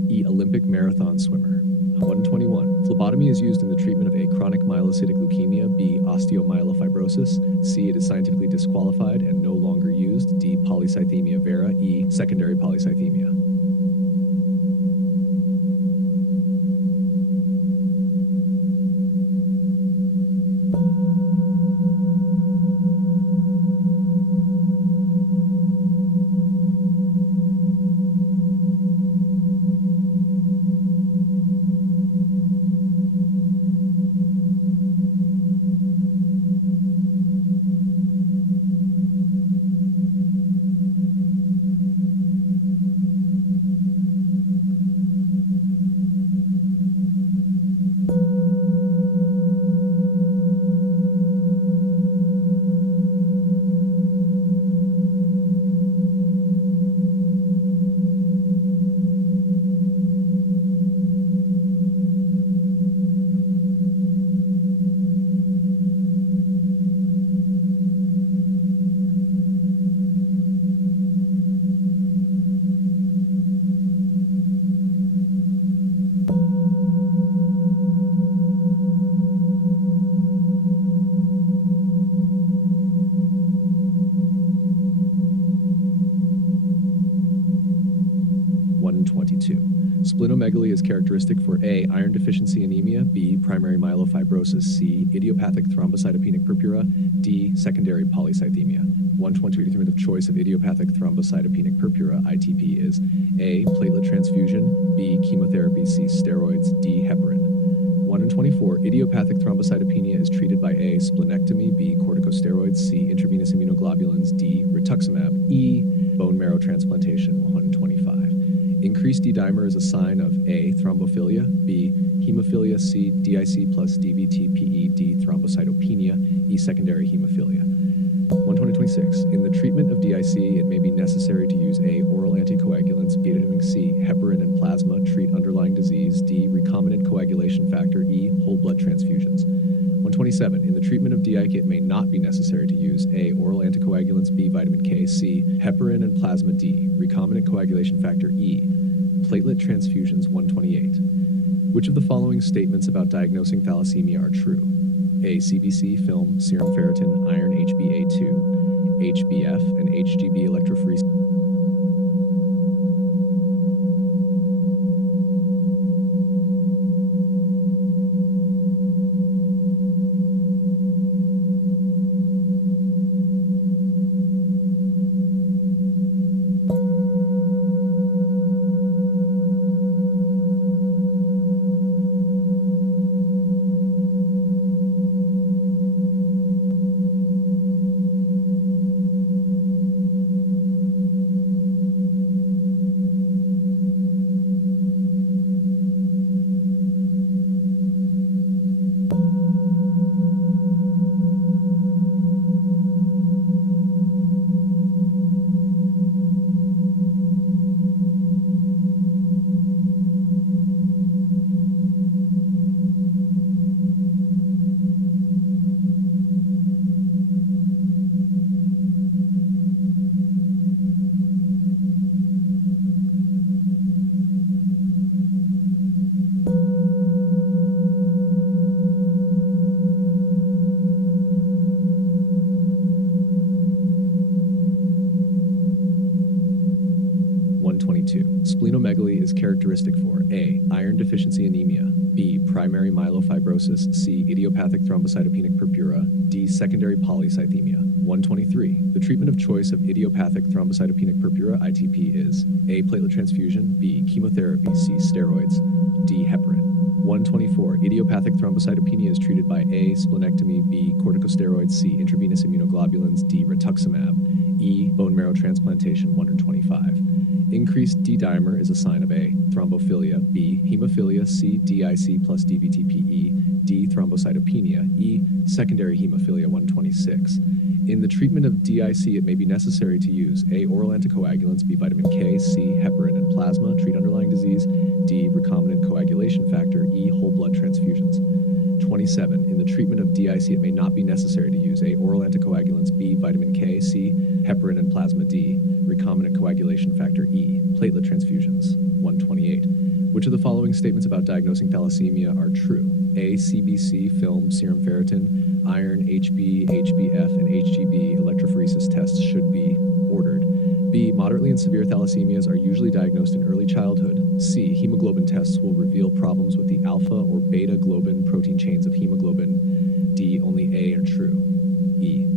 E. Olympic marathon swimmer. 121. Phlebotomy is used in the treatment of A. Chronic myelocytic leukemia, B. Osteomyelofibrosis, C. It is scientifically disqualified and no longer used, D. Polycythemia vera, E. Secondary polycythemia. Splenomegaly is characteristic for A. Iron deficiency anemia, B. Primary myelofibrosis, C. Idiopathic thrombocytopenic purpura, D. Secondary polycythemia. 120 treatment of choice of idiopathic thrombocytopenic purpura, ITP, is A. Platelet transfusion, B. Chemotherapy, C. Steroids, D. Heparin. 1 in 24, idiopathic thrombocytopenia is treated by A. Splenectomy, B. Corticosteroids, C. Intravenous immunoglobulins, D. Rituximab, E. Bone marrow transplantation. 125. Increased D-dimer is a sign of A. Thrombophilia, B. Hemophilia, C. DIC plus DVT-PE, D. Thrombocytopenia, E. Secondary hemophilia. 126. In the treatment of DIC, it may be necessary to use A. Oral anticoagulants, beta-addining, C. Heparin and plasma, treat underlying disease, D. Recombinant coagulation factor, E. Whole blood transfusions. 127. In the treatment of DIC, it may not be necessary to use A. Oral anticoagulants, B. Vitamin K, C. Heparin and plasma, D. Recombinant coagulation factor, E. Platelet transfusions. 128. Which of the following statements about diagnosing thalassemia are true? A. CBC, film, serum ferritin, iron, HbA2, HbF, and HgB electrophoresis. is characteristic for A. Iron deficiency anemia, B. Primary myelofibrosis, C. Idiopathic thrombocytopenic purpura, D. Secondary polycythemia. 123. The treatment of choice of idiopathic thrombocytopenic purpura (ITP) is A. Platelet transfusion, B. Chemotherapy, C. Steroids, D. Heparin. 124. Idiopathic thrombocytopenia is treated by A. Splenectomy, B. Corticosteroids, C. Intravenous immunoglobulins, D. Rituximab, E. Bone marrow transplantation. 125. Increased D-dimer is a sign of A. Thrombophilia, B. Hemophilia, C. DIC plus DVTPE, D. Thrombocytopenia, E. Secondary hemophilia. 126. In the treatment of DIC, it may be necessary to use A. Oral anticoagulants, B. Vitamin K, C. Heparin and plasma, treat underlying disease, D. Recombinant coagulation factor, E. Whole blood transfusions. 27. In the treatment of DIC, it may not be necessary to use A. Oral anticoagulants, B. Vitamin K, C. Heparin and plasma, D. Recombinant coagulation factor, E. Platelet transfusions. 128. Which of the following statements about diagnosing thalassemia are true? A. CBC, film, serum ferritin, iron, HB, HbF, and HgB electrophoresis tests should be ordered. B. Moderately and severe thalassemias are usually diagnosed in early childhood. C. Hemoglobin tests will reveal problems with the alpha or beta globin protein chains of hemoglobin. D. Only A are true. E.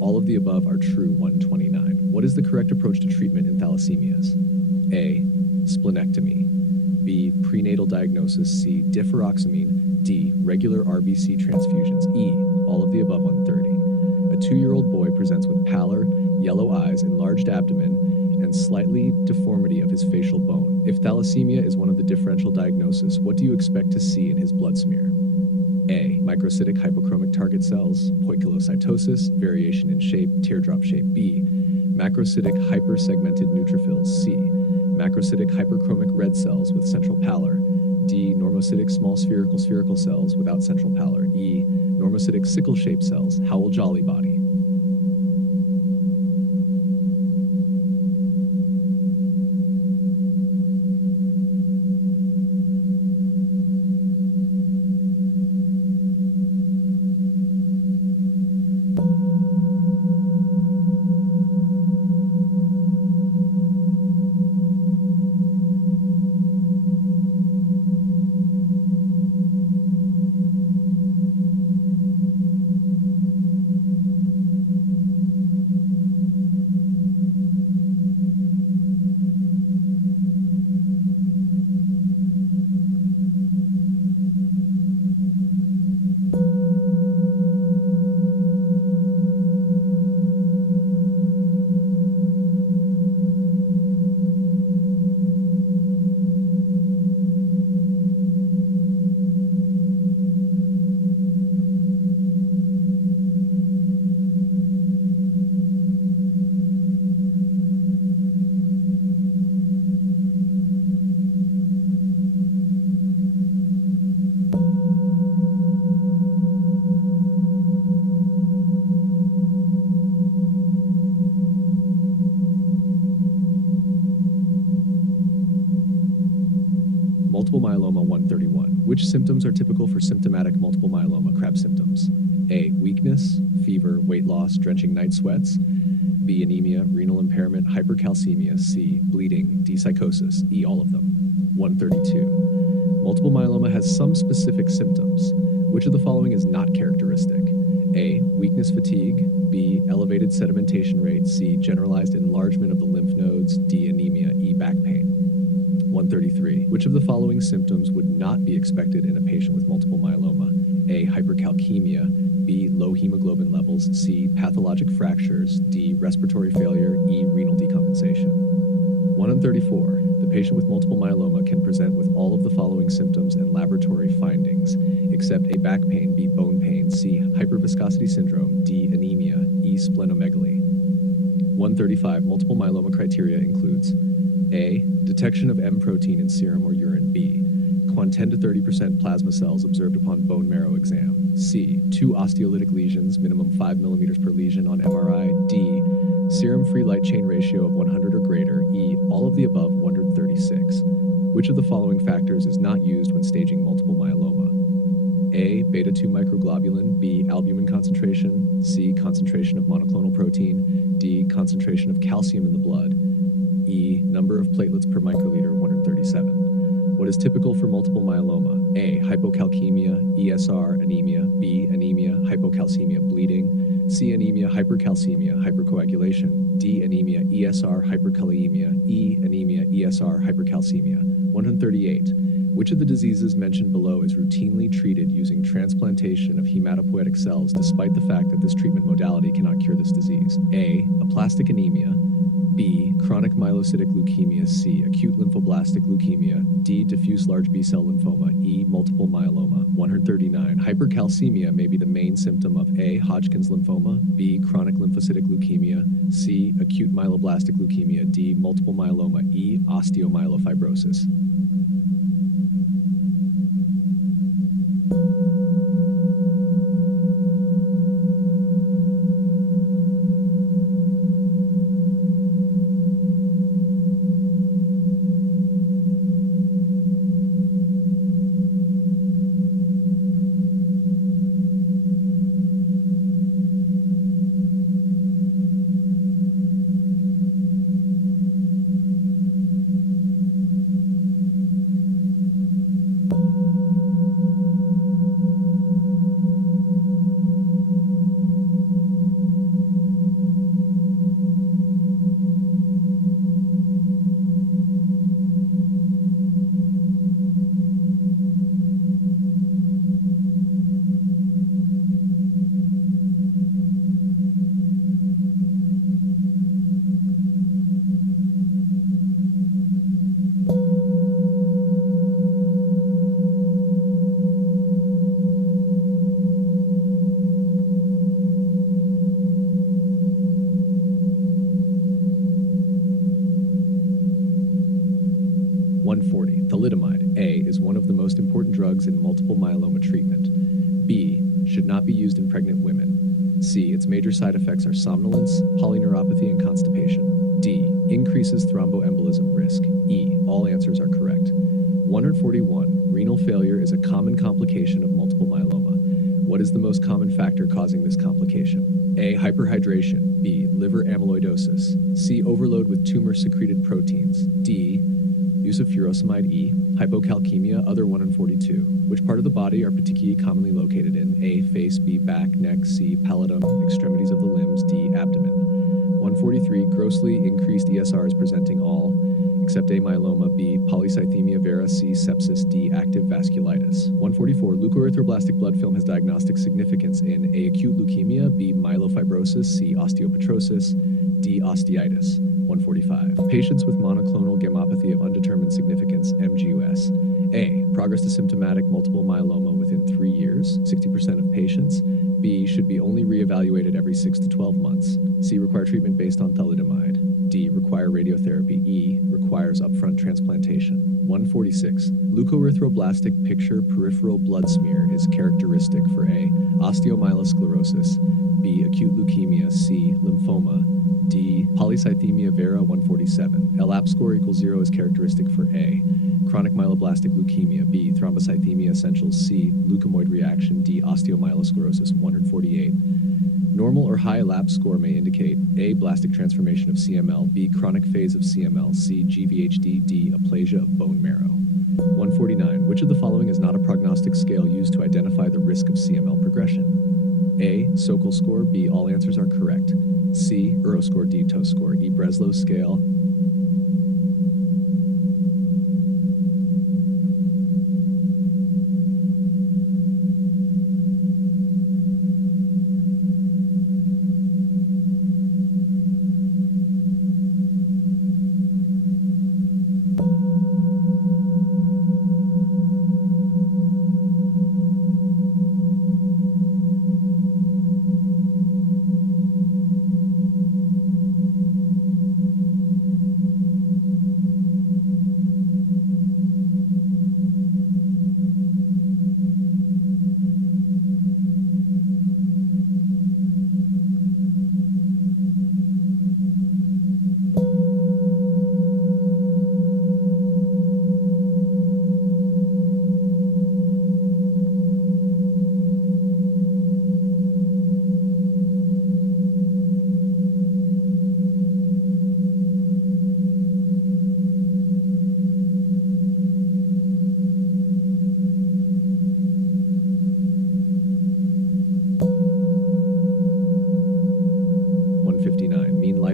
All of the above are true. 129. What is the correct approach to treatment in thalassemias? A. Splenectomy. B. Prenatal diagnosis. C. Differoxamine. D. Regular RBC transfusions. E. All of the above. 130. A 2-year-old boy presents with pallor, yellow eyes, enlarged abdomen, and slightly deformity of his facial bone. If thalassemia is one of the differential diagnoses, what do you expect to see in his blood smear? A. Microcytic hypochromic target cells, poikilocytosis, variation in shape, teardrop shape. B. Macrocytic hypersegmented neutrophils. C. Macrocytic hyperchromic red cells with central pallor. D. Normocytic small spherical cells without central pallor. E. Normocytic sickle-shaped cells, Howell-Jolly body. Multiple myeloma. 131. Which symptoms are typical for symptomatic multiple myeloma? Krebs symptoms. A. Weakness, fever, weight loss, drenching night sweats. B. Anemia, renal impairment, hypercalcemia. C. Bleeding, D. Psychosis. E. All of them. 132. Multiple myeloma has some specific symptoms. Which of the following is not characteristic? A. Weakness, fatigue. B. Elevated sedimentation rate. C. Generalized enlargement of the lymph nodes. D. Anemia. E. Back pain. 133. Which of the following symptoms would not be expected in a patient with multiple myeloma? A. Hypercalcemia. B. Low hemoglobin levels. C. Pathologic fractures. D. Respiratory failure. E. Renal decompensation. 134. The patient with multiple myeloma can present with all of the following symptoms and laboratory findings, except A. Back pain, B. Bone pain, C. Hyperviscosity syndrome, D. Anemia, E. Splenomegaly. 135. Multiple myeloma criteria includes A. Detection of M protein in serum or urine. B. Quant 10 to 30% plasma cells observed upon bone marrow exam. C. 2 osteolytic lesions, minimum 5 millimeters per lesion on MRI. D. Serum free light chain ratio of 100 or greater. E. All of the above. 136. Which of the following factors is not used when staging multiple myeloma? A. Beta-2 microglobulin. B. Albumin concentration. C. Concentration of monoclonal protein. D. Concentration of calcium in the blood. E. Number of platelets per microliter, 137. What is typical for multiple myeloma? A. Hypocalcemia, ESR, anemia. B. Anemia, hypocalcemia, bleeding. C. Anemia, hypercalcemia, hypercoagulation. D. Anemia, ESR, hyperkalemia. E. Anemia, ESR, hypercalcemia. 138. Which of the diseases mentioned below is routinely treated using transplantation of hematopoietic cells despite the fact that this treatment modality cannot cure this disease? A. Aplastic anemia. B. Chronic myelocytic leukemia. C. Acute lymphoblastic leukemia. D. Diffuse large B-cell lymphoma. E. Multiple myeloma. 139. Hypercalcemia may be the main symptom of A. Hodgkin's lymphoma. B. Chronic lymphocytic leukemia. C. Acute myeloblastic leukemia. D. Multiple myeloma. E. Osteomyelofibrosis. Thalidomide, A, is one of the most important drugs in multiple myeloma treatment. B, should not be used in pregnant women. C, its major side effects are somnolence, polyneuropathy, and constipation. D, increases thromboembolism risk. E, all answers are correct. 141. Renal failure is a common complication of multiple myeloma. What is the most common factor causing this complication? A, hyperhydration. B, liver amyloidosis. C, overload with tumor-secreted proteins. D, use of furosemide. E, hypocalcemia. Other 142. Which part of the body are petechiae commonly located in? A, face. B, back, neck. C, pallidum, extremities of the limbs. D, abdomen. 143. Grossly increased ESRs presenting all, except A, myeloma. B, polycythemia vera. C, sepsis. D, active vasculitis. 144. Leukoerythroblastic blood film has diagnostic significance in A, acute leukemia. B, myelofibrosis. C, osteopetrosis. D, osteitis. 145. Patients with monoclonal gammopathy of undetermined significance, MGUS. A, progress to symptomatic multiple myeloma within 3 years, 60% of patients. B, should be only reevaluated every 6 to 12 months. C, require treatment based on thalidomide. D, require radiotherapy. E, requires upfront transplantation. 146. Leukoerythroblastic picture peripheral blood smear is characteristic for A, osteomyelosclerosis. B, acute leukemia. C, lymphoma. D, polycythemia vera. 147. ELAP score equals 0 is characteristic for A, chronic myeloblastic leukemia. B, thrombocythemia essentials. C, leukemoid reaction. D, osteomyelosclerosis. 148. Normal or high ELAP score may indicate A, blastic transformation of CML. B, chronic phase of CML. C, GVHD. D, aplasia of bone marrow. 149. Which of the following is not a prognostic scale used to identify the risk of CML progression? A, Sokal score. B, all answers are correct. C, Euro score. D, TOS score. E, Breslow scale.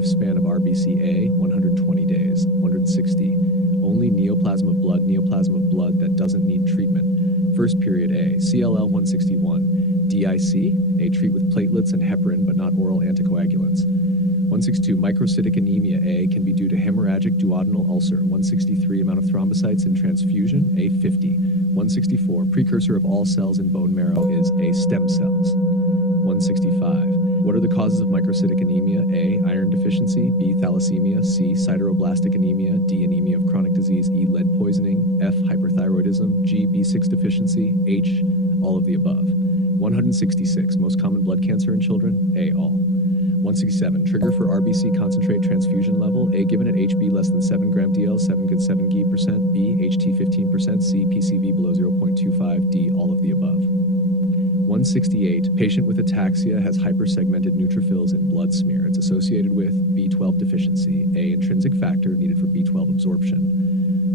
lifespan of RBC-A, 120 days. 160. Only neoplasm of blood that doesn't need treatment. First period A, CLL 161. DIC, A, treat with platelets and heparin but not oral anticoagulants. 162, microcytic anemia A can be due to hemorrhagic duodenal ulcer. 163, amount of thrombocytes in transfusion, A, 50. 164, precursor of all cells in bone marrow is A, stem cells. 165, what are the causes of microcytic anemia? A, iron deficiency, B, thalassemia, C, sideroblastic anemia, D, anemia of chronic disease, E, lead poisoning, F, hyperthyroidism, G, B6 deficiency, H, all of the above. 166, most common blood cancer in children? A, all. 167, trigger for RBC concentrate transfusion level, A, given at HB less than 7 gram DL, 7 G%, B, HT 15%, C, PCV below 0.25, D, all of the above. 168, patient with ataxia has hypersegmented neutrophils in blood smear. It's associated with B12 deficiency, A, intrinsic factor needed for B12 absorption.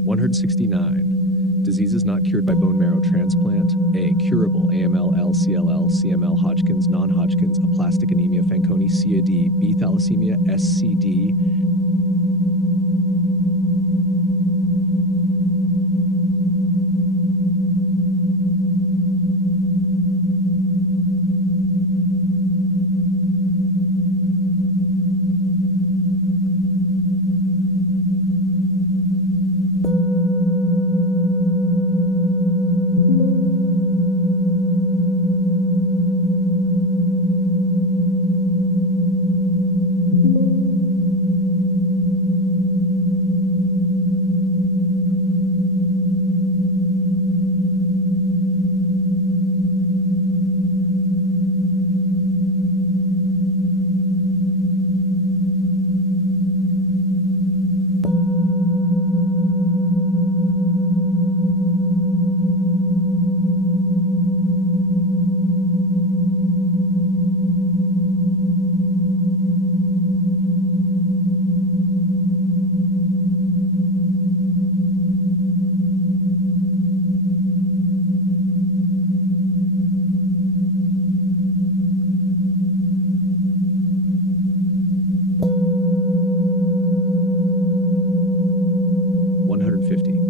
169, diseases not cured by bone marrow transplant. A, curable, AML, LCLL, CML, Hodgkin's, non-Hodgkin's, aplastic anemia, Fanconi, CAD, B, thalassemia, SCD.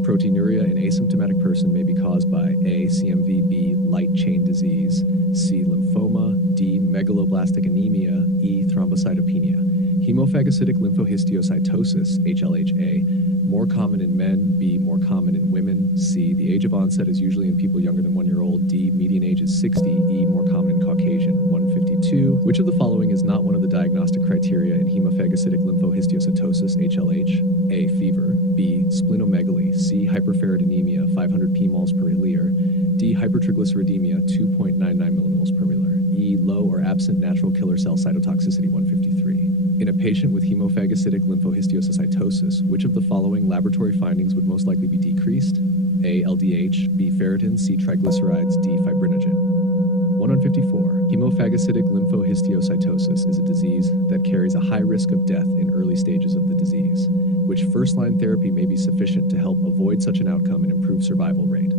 Proteinuria in asymptomatic person may be caused by A, CMV, B, light chain disease, C, lymphoma, D, megaloblastic anemia, E, thrombocytopenia. Hemophagocytic lymphohistiocytosis, HLHA, more common in men, B, more common in women, C, the age of onset is usually in people younger than 1 year old, D, median age is 60, E, more common in Caucasian. 152, which of the following is not one of the diagnostic criteria in hemophagocytic lymphohistiocytosis, HLH? A, fever, B, splenomegaly, C, hyperferritinemia, 500 pmols per liter, D, hypertriglyceridemia, 2.99 millimoles per liter, E, low or absent natural killer cell cytotoxicity, 153. In a patient with hemophagocytic lymphohistiocytosis, which of the following laboratory findings would most likely be decreased? A, LDH, B, ferritin, C, triglycerides, D, fibrinogen. 154. Hemophagocytic lymphohistiocytosis is a disease that carries a high risk of death in early stages of the disease, which first-line therapy may be sufficient to help avoid such an outcome and improve survival rate.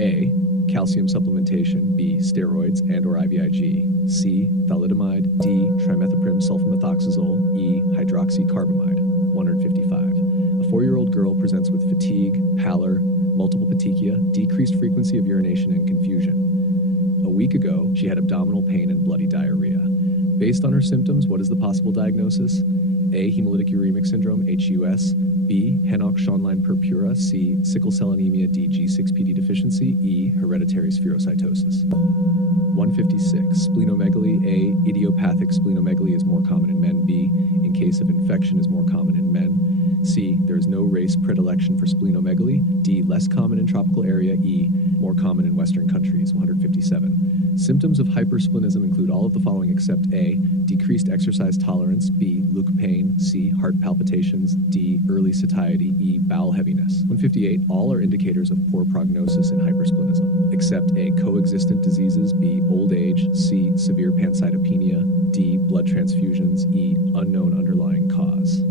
A, calcium supplementation, B, steroids and or IVIG, C, thalidomide, D, trimethoprim sulfamethoxazole, E, hydroxycarbamide. 155. A 4-year-old girl presents with fatigue, pallor, multiple petechia, decreased frequency of urination and confusion. A week ago, she had abdominal pain and bloody diarrhea. Based on her symptoms, what is the possible diagnosis? A, hemolytic uremic syndrome, HUS, B, Henoch-Schönlein purpura, C, sickle cell anemia, D, G6PD deficiency, E, hereditary spherocytosis. 156. Splenomegaly, A, idiopathic splenomegaly is more common in men, B, in case of infection is more common in men, C, there is no race predilection for splenomegaly, D, less common in tropical area, E, more common in Western countries. 157. Symptoms of hypersplenism include all of the following except A, decreased exercise tolerance, B, leukopain, C, heart palpitations, D, early satiety, E, bowel heaviness. 158. All are indicators of poor prognosis in hypersplenism, except A, coexistent diseases, B, old age, C, severe pancytopenia, D, blood transfusions, E, unknown underlying cause.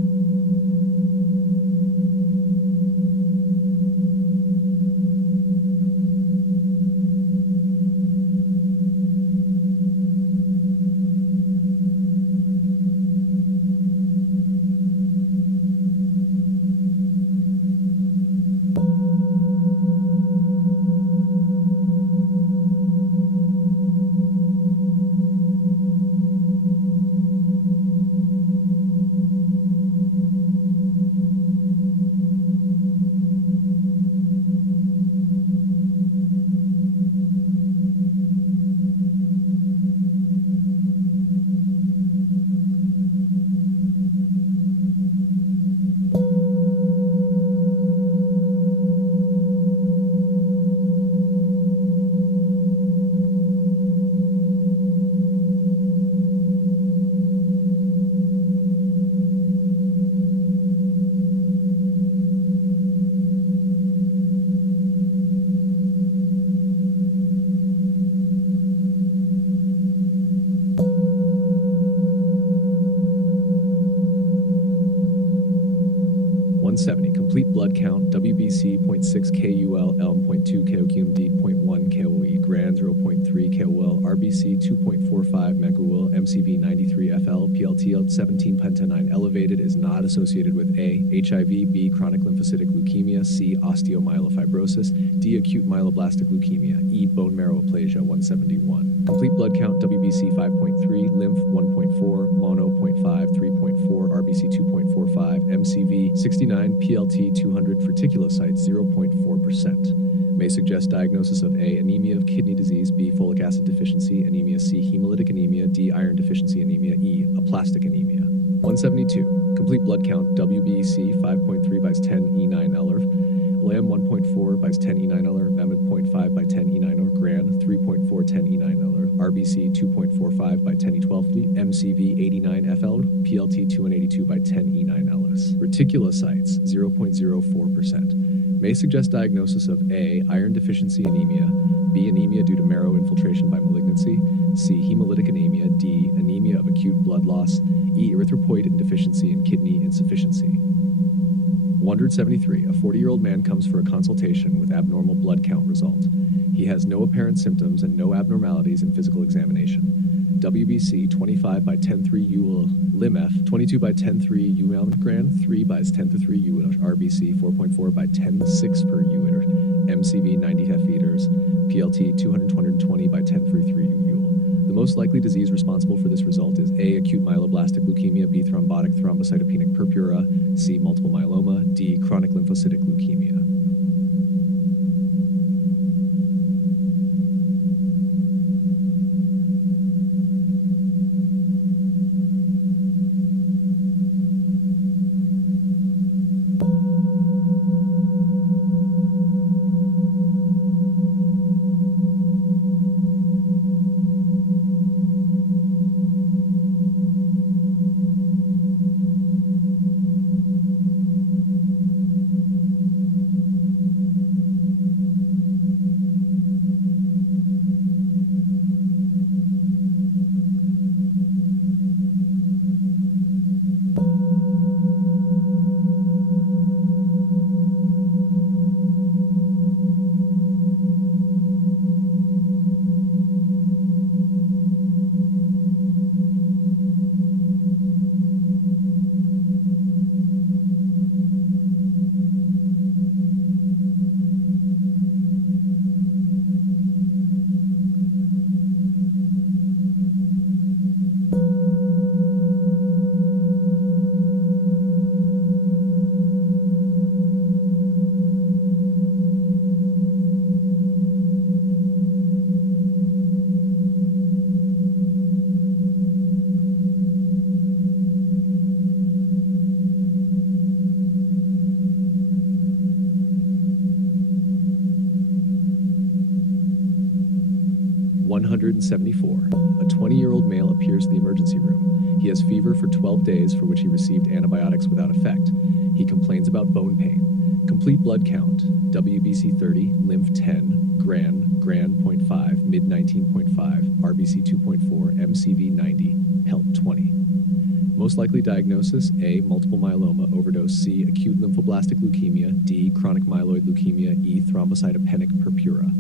170. Complete blood count. WBC 0.6 KUL, Elm 0.2 KOQMD 0.1 KOE, Gran 0.3 KOL, RBC 2.45 MegaWil, MCV 93 FL, PLT 17 penta 9 elevated is not associated with A, HIV, B, chronic lymphocytic leukemia, C, osteomyelofibrosis, D, acute myeloblastic leukemia, E, bone marrow aplasia 171. Complete blood count. WBC 5.3, lymph 1.4, mono 0.5, 3.4, RBC 2.45, MCV 69, PLT 200, reticulocytes 0.4%. May suggest diagnosis of A, anemia of kidney disease, B, folic acid deficiency anemia, C, hemolytic anemia, D, iron deficiency anemia, E, aplastic anemia. 172. Complete blood count. WBC 5.3 by 10 E9 LR, LAM 1.4 by 10 E9 LR, MEMID 0.5 by 10 E9 LR, GRAN 3.4 10 E9 LR, RBC 2.45 by 10 E12, MCV 89 FL, PLT 282 by 10 E9 LS. Reticulocytes 0.04%. May suggest diagnosis of A, iron deficiency anemia, B, anemia due to marrow infiltration by malignancy, C, hemolytic anemia, D, anemia of acute blood loss, E, erythropoietin deficiency and kidney insufficiency. 173. A 40-year-old man comes for a consultation with abnormal blood count result. He has no apparent symptoms and no abnormalities in physical examination. WBC 25 by 10.3 UL, LIMF 22 by 10.3 UL, Gran 3 by 10.3 UL, RBC 4.4 by 10.6 per UL, MCV 90 Feters, PLT 220 by 10.3 UL. The most likely disease responsible for this result is A, acute myeloblastic leukemia, B, thrombotic thrombocytopenic purpura, C, multiple myeloma, D, chronic lymphocytic leukemia. (174). A 20-year-old male appears in the emergency room. He has fever for 12 days for which he received antibiotics without effect. He complains about bone pain. Complete blood count. WBC 30, lymph 10, Gran 0.5, mid 19.5, RBC 2.4, MCV 90, PELT 20. Most likely diagnosis: A, multiple myeloma, overdose, C, acute lymphoblastic leukemia, D, chronic myeloid leukemia, E, thrombocytopenic purpura.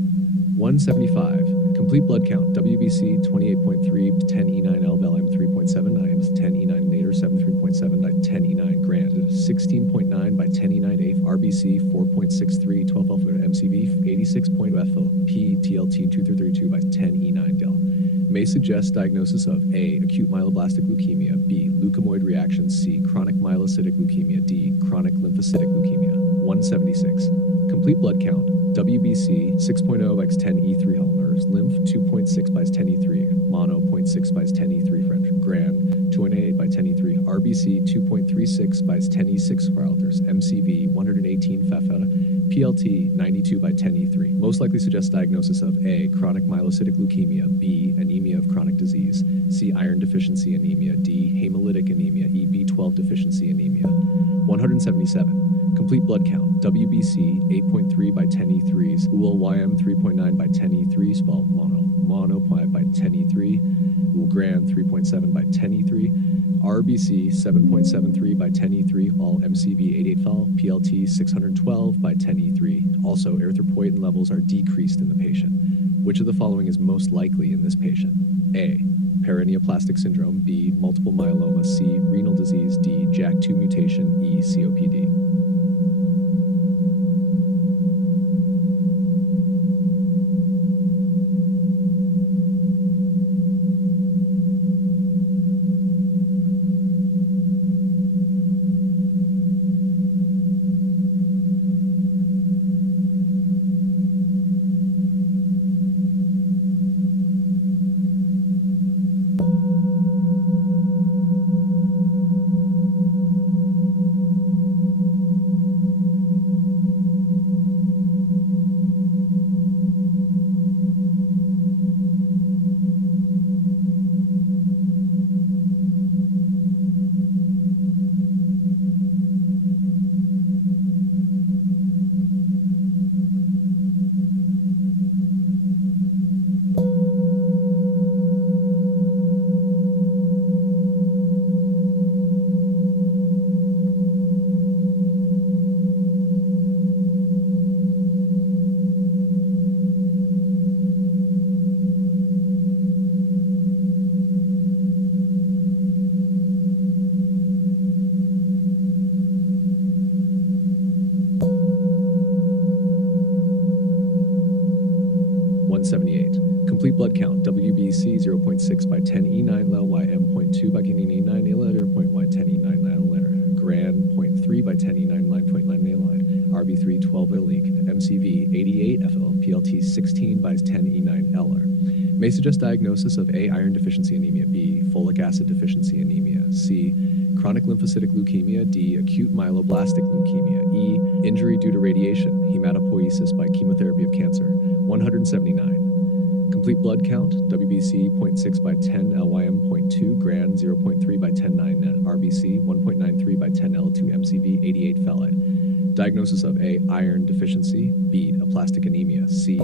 175. Complete blood count. WBC 28.3, 10 E9 LM 3.7, IMS 10 E9 Nader 73.7 by 10 E9 Grand 16.9 by 10 E9 AF, RBC 4.63, 12 alpha MCV 86 point FL, P TLT 232 by 10 E9 Del. May suggest diagnosis of A, acute myeloblastic leukemia, B, leukemoid reaction, C, chronic myelocytic leukemia, D, chronic lymphocytic leukemia. 176. Complete blood count. WBC 6.0 by 10 E3 Helmers, lymph 2.6 by 10 E3, mono 0.6 by 10 E3 French, Gran 2.8 by 10 E3, RBC 2.36 by 10 E6 Squirrelters, MCV 118 Fafeta, PLT 92 by 10 E3. Most likely suggests diagnosis of A, chronic myelocytic leukemia, B, anemia of chronic disease, C, iron deficiency anemia, D, hemolytic anemia, E, B12 deficiency anemia. 177. Complete blood count. WBC 8.3 by 10E3s. ULYM 3.9 by 10E3 spell mono. Mono 5 by 10E3. Gran 3.7 by 10E3. RBC 7.73 by 10E3. All MCV 88 fel. PLT 612 by 10E3. Also, erythropoietin levels are decreased in the patient. Which of the following is most likely in this patient? A. Paraneoplastic syndrome. B. Multiple myeloma. C. Renal disease. D. JAK2 mutation. E. COPD. Complete blood count. WBC 0.6 by 10E9 lel YM.2 by E9 letter .Y 10E9 letter. Gran 0.3 by 10E9 line line. RB3 12 leak. MCV 88 FL. PLT 16 by 10E9 LR. May suggest diagnosis of A. Iron deficiency anemia. B. Folic acid deficiency anemia. C. Chronic lymphocytic leukemia. D. Acute myeloblastic leukemia. E. Injury due to radiation. Hematopoiesis by chemotherapy of cancer. 179. Complete blood count. WBC 0.6 by 10 LYM.2. Gran 0.3 by 10 9 RBC 1.93 by 10 L2 MCV 88 phthalate. Diagnosis of A. Iron deficiency. B. Aplastic anemia. C.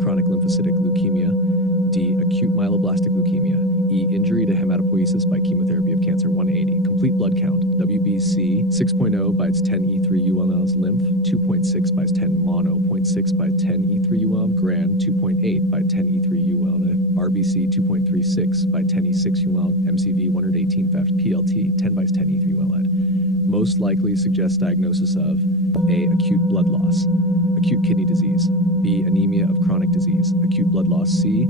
Chronic lymphocytic leukemia. D. Acute myeloblastic leukemia. E. Injury to hematopoiesis by chemotherapy of cancer. 180. Complete blood count. WBC 6.0 by 10 E3 ULMs lymph. 2.6 by 10 mono. 0.6 by 10 E3 ULM. Gran 2.8 by 10 E3 ULM. RBC 2.36 by 10 E6 ULM. MCV 118 FEFT. PLT 10 by 10 E3 ULM. Most likely suggests diagnosis of A. Acute blood loss. Acute kidney disease. B. Anemia of chronic disease. Acute blood loss. C.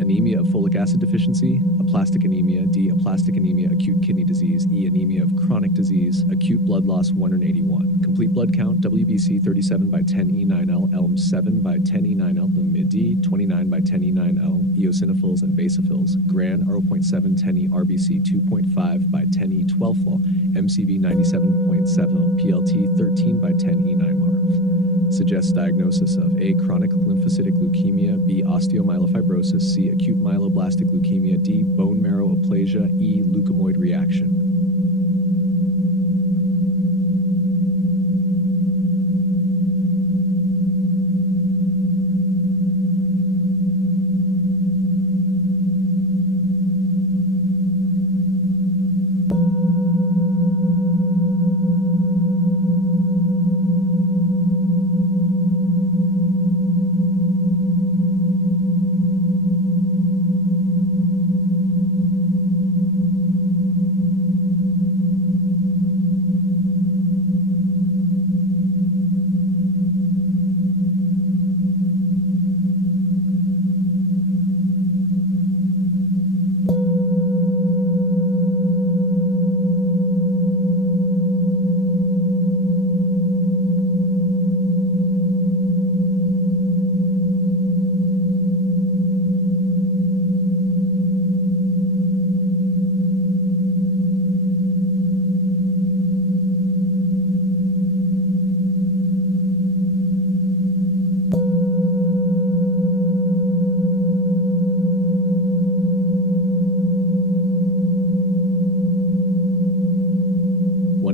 Anemia of folic acid deficiency. Aplastic anemia. D. Aplastic anemia. Acute kidney disease. E. Anemia of chronic disease. Acute blood loss. 181. Complete blood count. WBC 37 by 10 E9L. ELM 7 by 10 E9L. D 29 by 10 E9L. Eosinophils and basophils. Gran 0.7 10 E. RBC 2.5 by 10 E12. MCV 97.7. PLT 13 by 10 E9 Marov. Suggests diagnosis of A. Chronic lymphocytic leukemia. B. Osteomyelofibrosis. C. Acute myeloblastic leukemia. D. Bone marrow aplasia. E. Leukemoid reaction.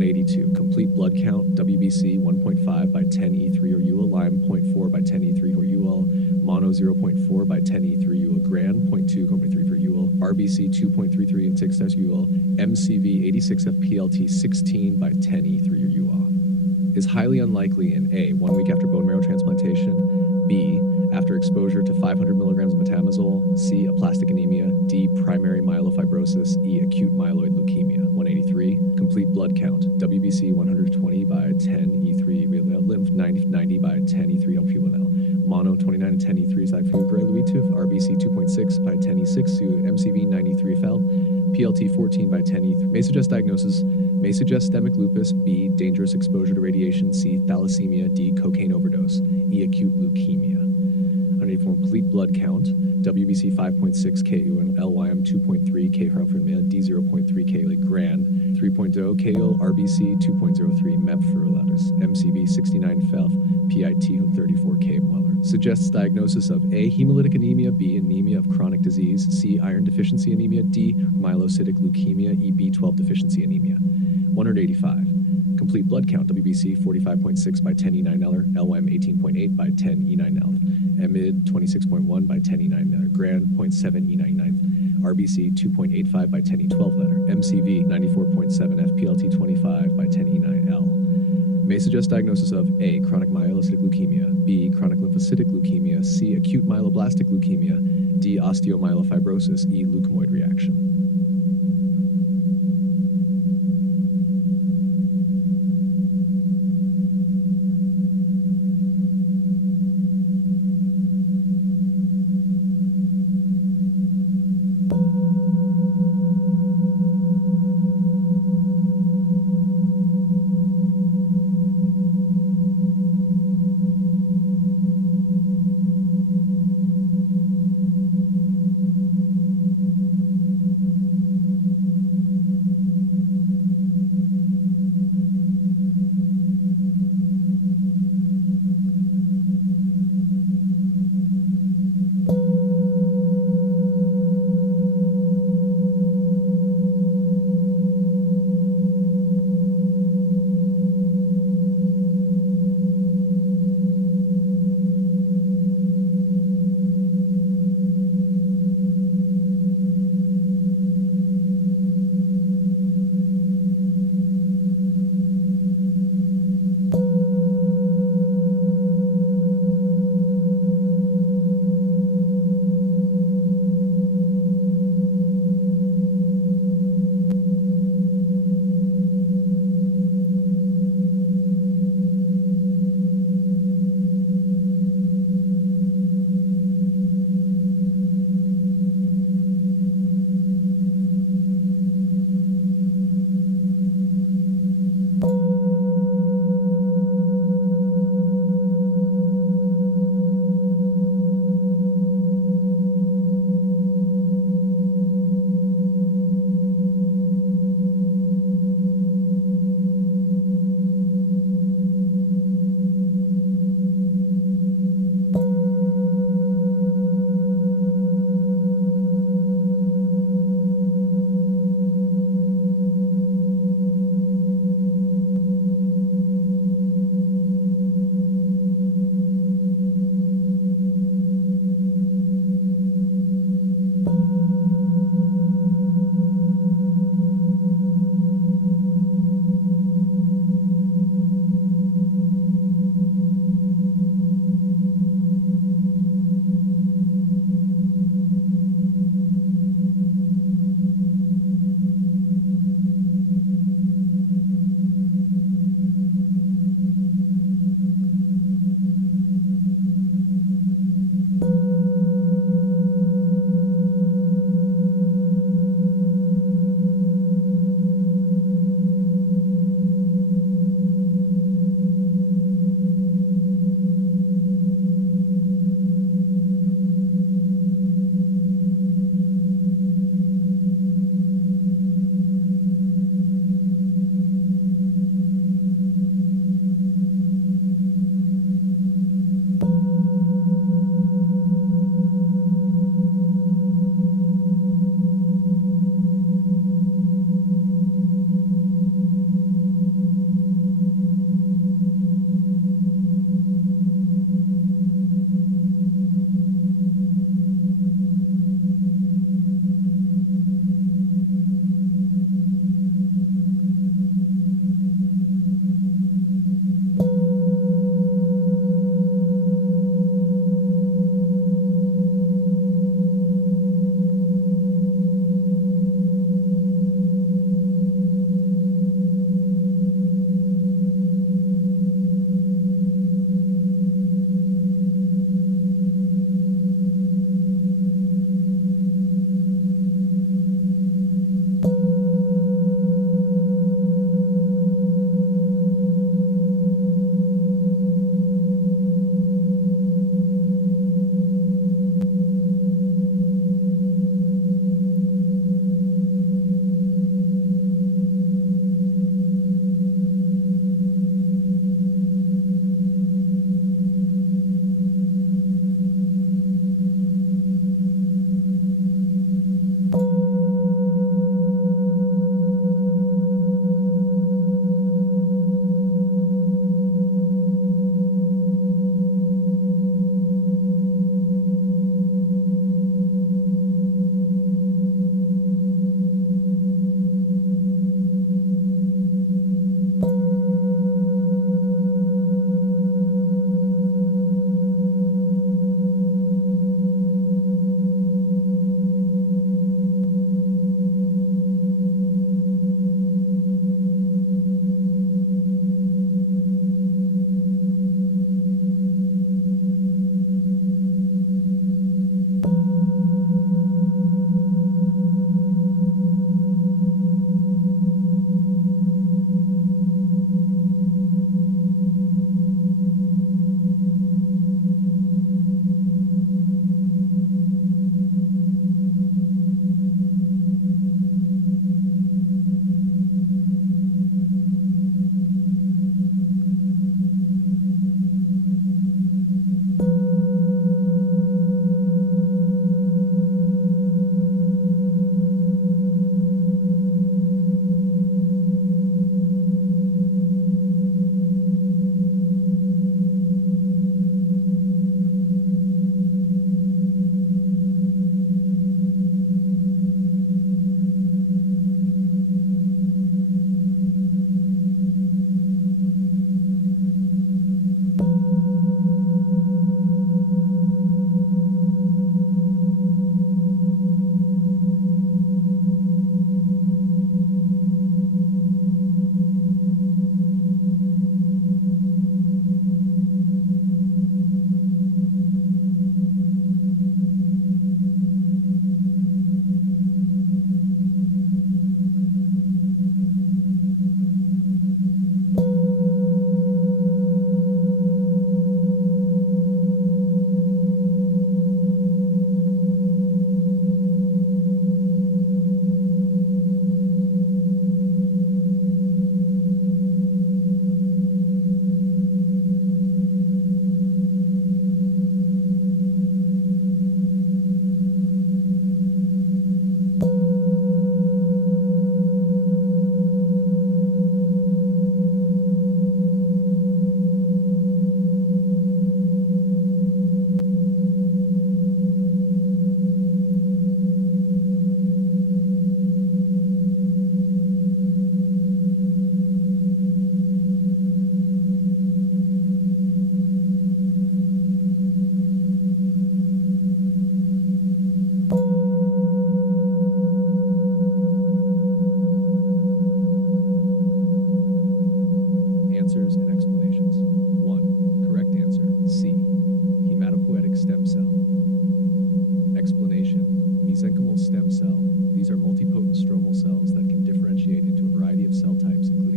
182. Complete blood count, WBC 1.5 by 10 E3 or UL, Lyme 0.4 by 10 E3 or UL, Mono 0.4 by 10 E3 UL, Gran 0.2 for UL, RBC 2.33 and 6 UL, MCV 86 FPLT 16 by 10 E3 or UL. Is highly unlikely in A, 1 week after bone marrow transplantation, B, after exposure to 500 milligrams of metamizole, C, aplastic anemia, D, primary myelofibrosis, E, acute myeloid leukemia. 183, complete blood count, WBC 120 by 10 E3, lymph 90 by 10 E3 LP1L, mono 29 and 10 E3 Zyfugraluituf, RBC 2.6 by 10 E6 MCV 93 FL, PLT 14 by 10 E3. May suggest diagnosis, may suggest systemic lupus, B, dangerous exposure to radiation, C, thalassemia, D, cocaine overdose, E, acute leukemia. 184, complete blood count, WBC 5.6 KU and LYM 2.3 K Harfremia, D 0.3 K like Gran, 3.0 KL, RBC 2.03 MEP for Latus, MCV 69 FELF, PIT 34 K Mueller. Suggests diagnosis of A, hemolytic anemia, B, anemia of chronic disease, C, iron deficiency anemia, D, myelocytic leukemia, E, B12 deficiency anemia. 185. Complete blood count, WBC 45.6 by 10 E9 Eller, LYM 18.8 by 10 E9 Elf, MID 26.1 by 10 E9 Letter, Gran 0.7 E9 ninth, RBC 2.85 by 10 E12 letter, MCV 94.7 FPLT 25 by 10 E9 L. May suggest diagnosis of A, chronic myelocytic leukemia, B, chronic lymphocytic leukemia, C, acute myeloblastic leukemia, D, osteomyelofibrosis, E, leukemoid reaction.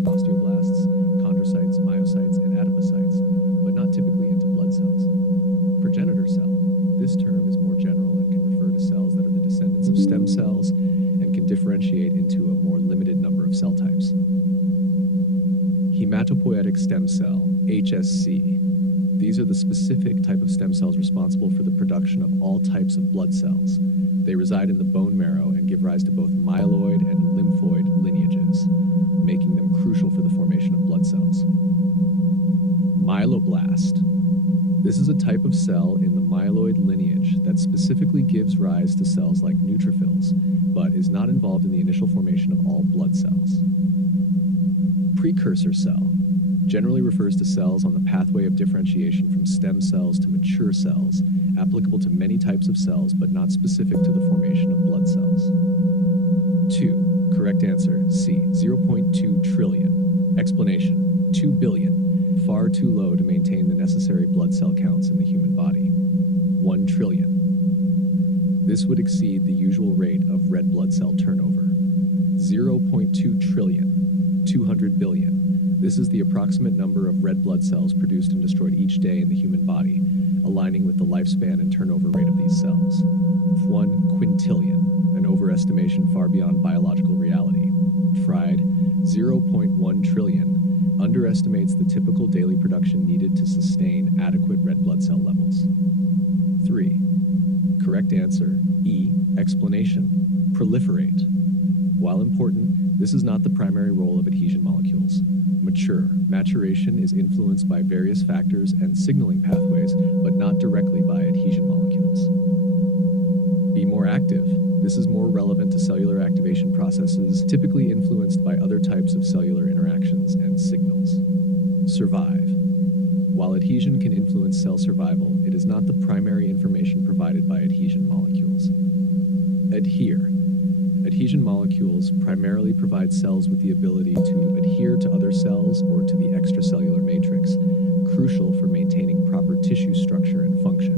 including osteoblasts, chondrocytes, myocytes, and adipocytes, but not typically into blood cells. Progenitor cell. This term is more general and can refer to cells that are the descendants of stem cells and can differentiate into a more limited number of cell types. Hematopoietic stem cell, HSC. These are the specific type of stem cells responsible for the production of all types of blood cells. They reside in the bone marrow and give rise to both myeloid and lymphoid lineages, making them crucial for the formation of blood cells. Myeloblast. This is a type of cell in the myeloid lineage that specifically gives rise to cells like neutrophils, but is not involved in the initial formation of all blood cells. Precursor cell generally refers to cells on the pathway of differentiation from stem cells to mature cells, applicable to many types of cells, but not specific to the formation of blood cells. 2. Correct answer, C, 0.2 trillion. Explanation, 2 billion. Far too low to maintain the necessary blood cell counts in the human body. 1 trillion. This would exceed the usual rate of red blood cell turnover. 0.2 trillion, 200 billion. This is the approximate number of red blood cells produced and destroyed each day in the human body, aligning with the lifespan and turnover rate of these cells. 1 quintillion, an overestimation far beyond biological reality. Fried, 0.1 trillion, underestimates the typical daily production needed to sustain adequate red blood cell levels. 3. Correct answer, E, explanation, proliferate. While important, this is not the primary role of adhesion molecules. Maturation is influenced by various factors and signaling pathways, but not directly by adhesion molecules. Be more active. This is more relevant to cellular activation processes, typically influenced by other types of cellular interactions and signals. Survive. While adhesion can influence cell survival, it is not the primary information provided by adhesion molecules. Adhere. Adhesion molecules primarily provide cells with the ability to adhere to other cells or to the extracellular matrix, crucial for maintaining proper tissue structure and function.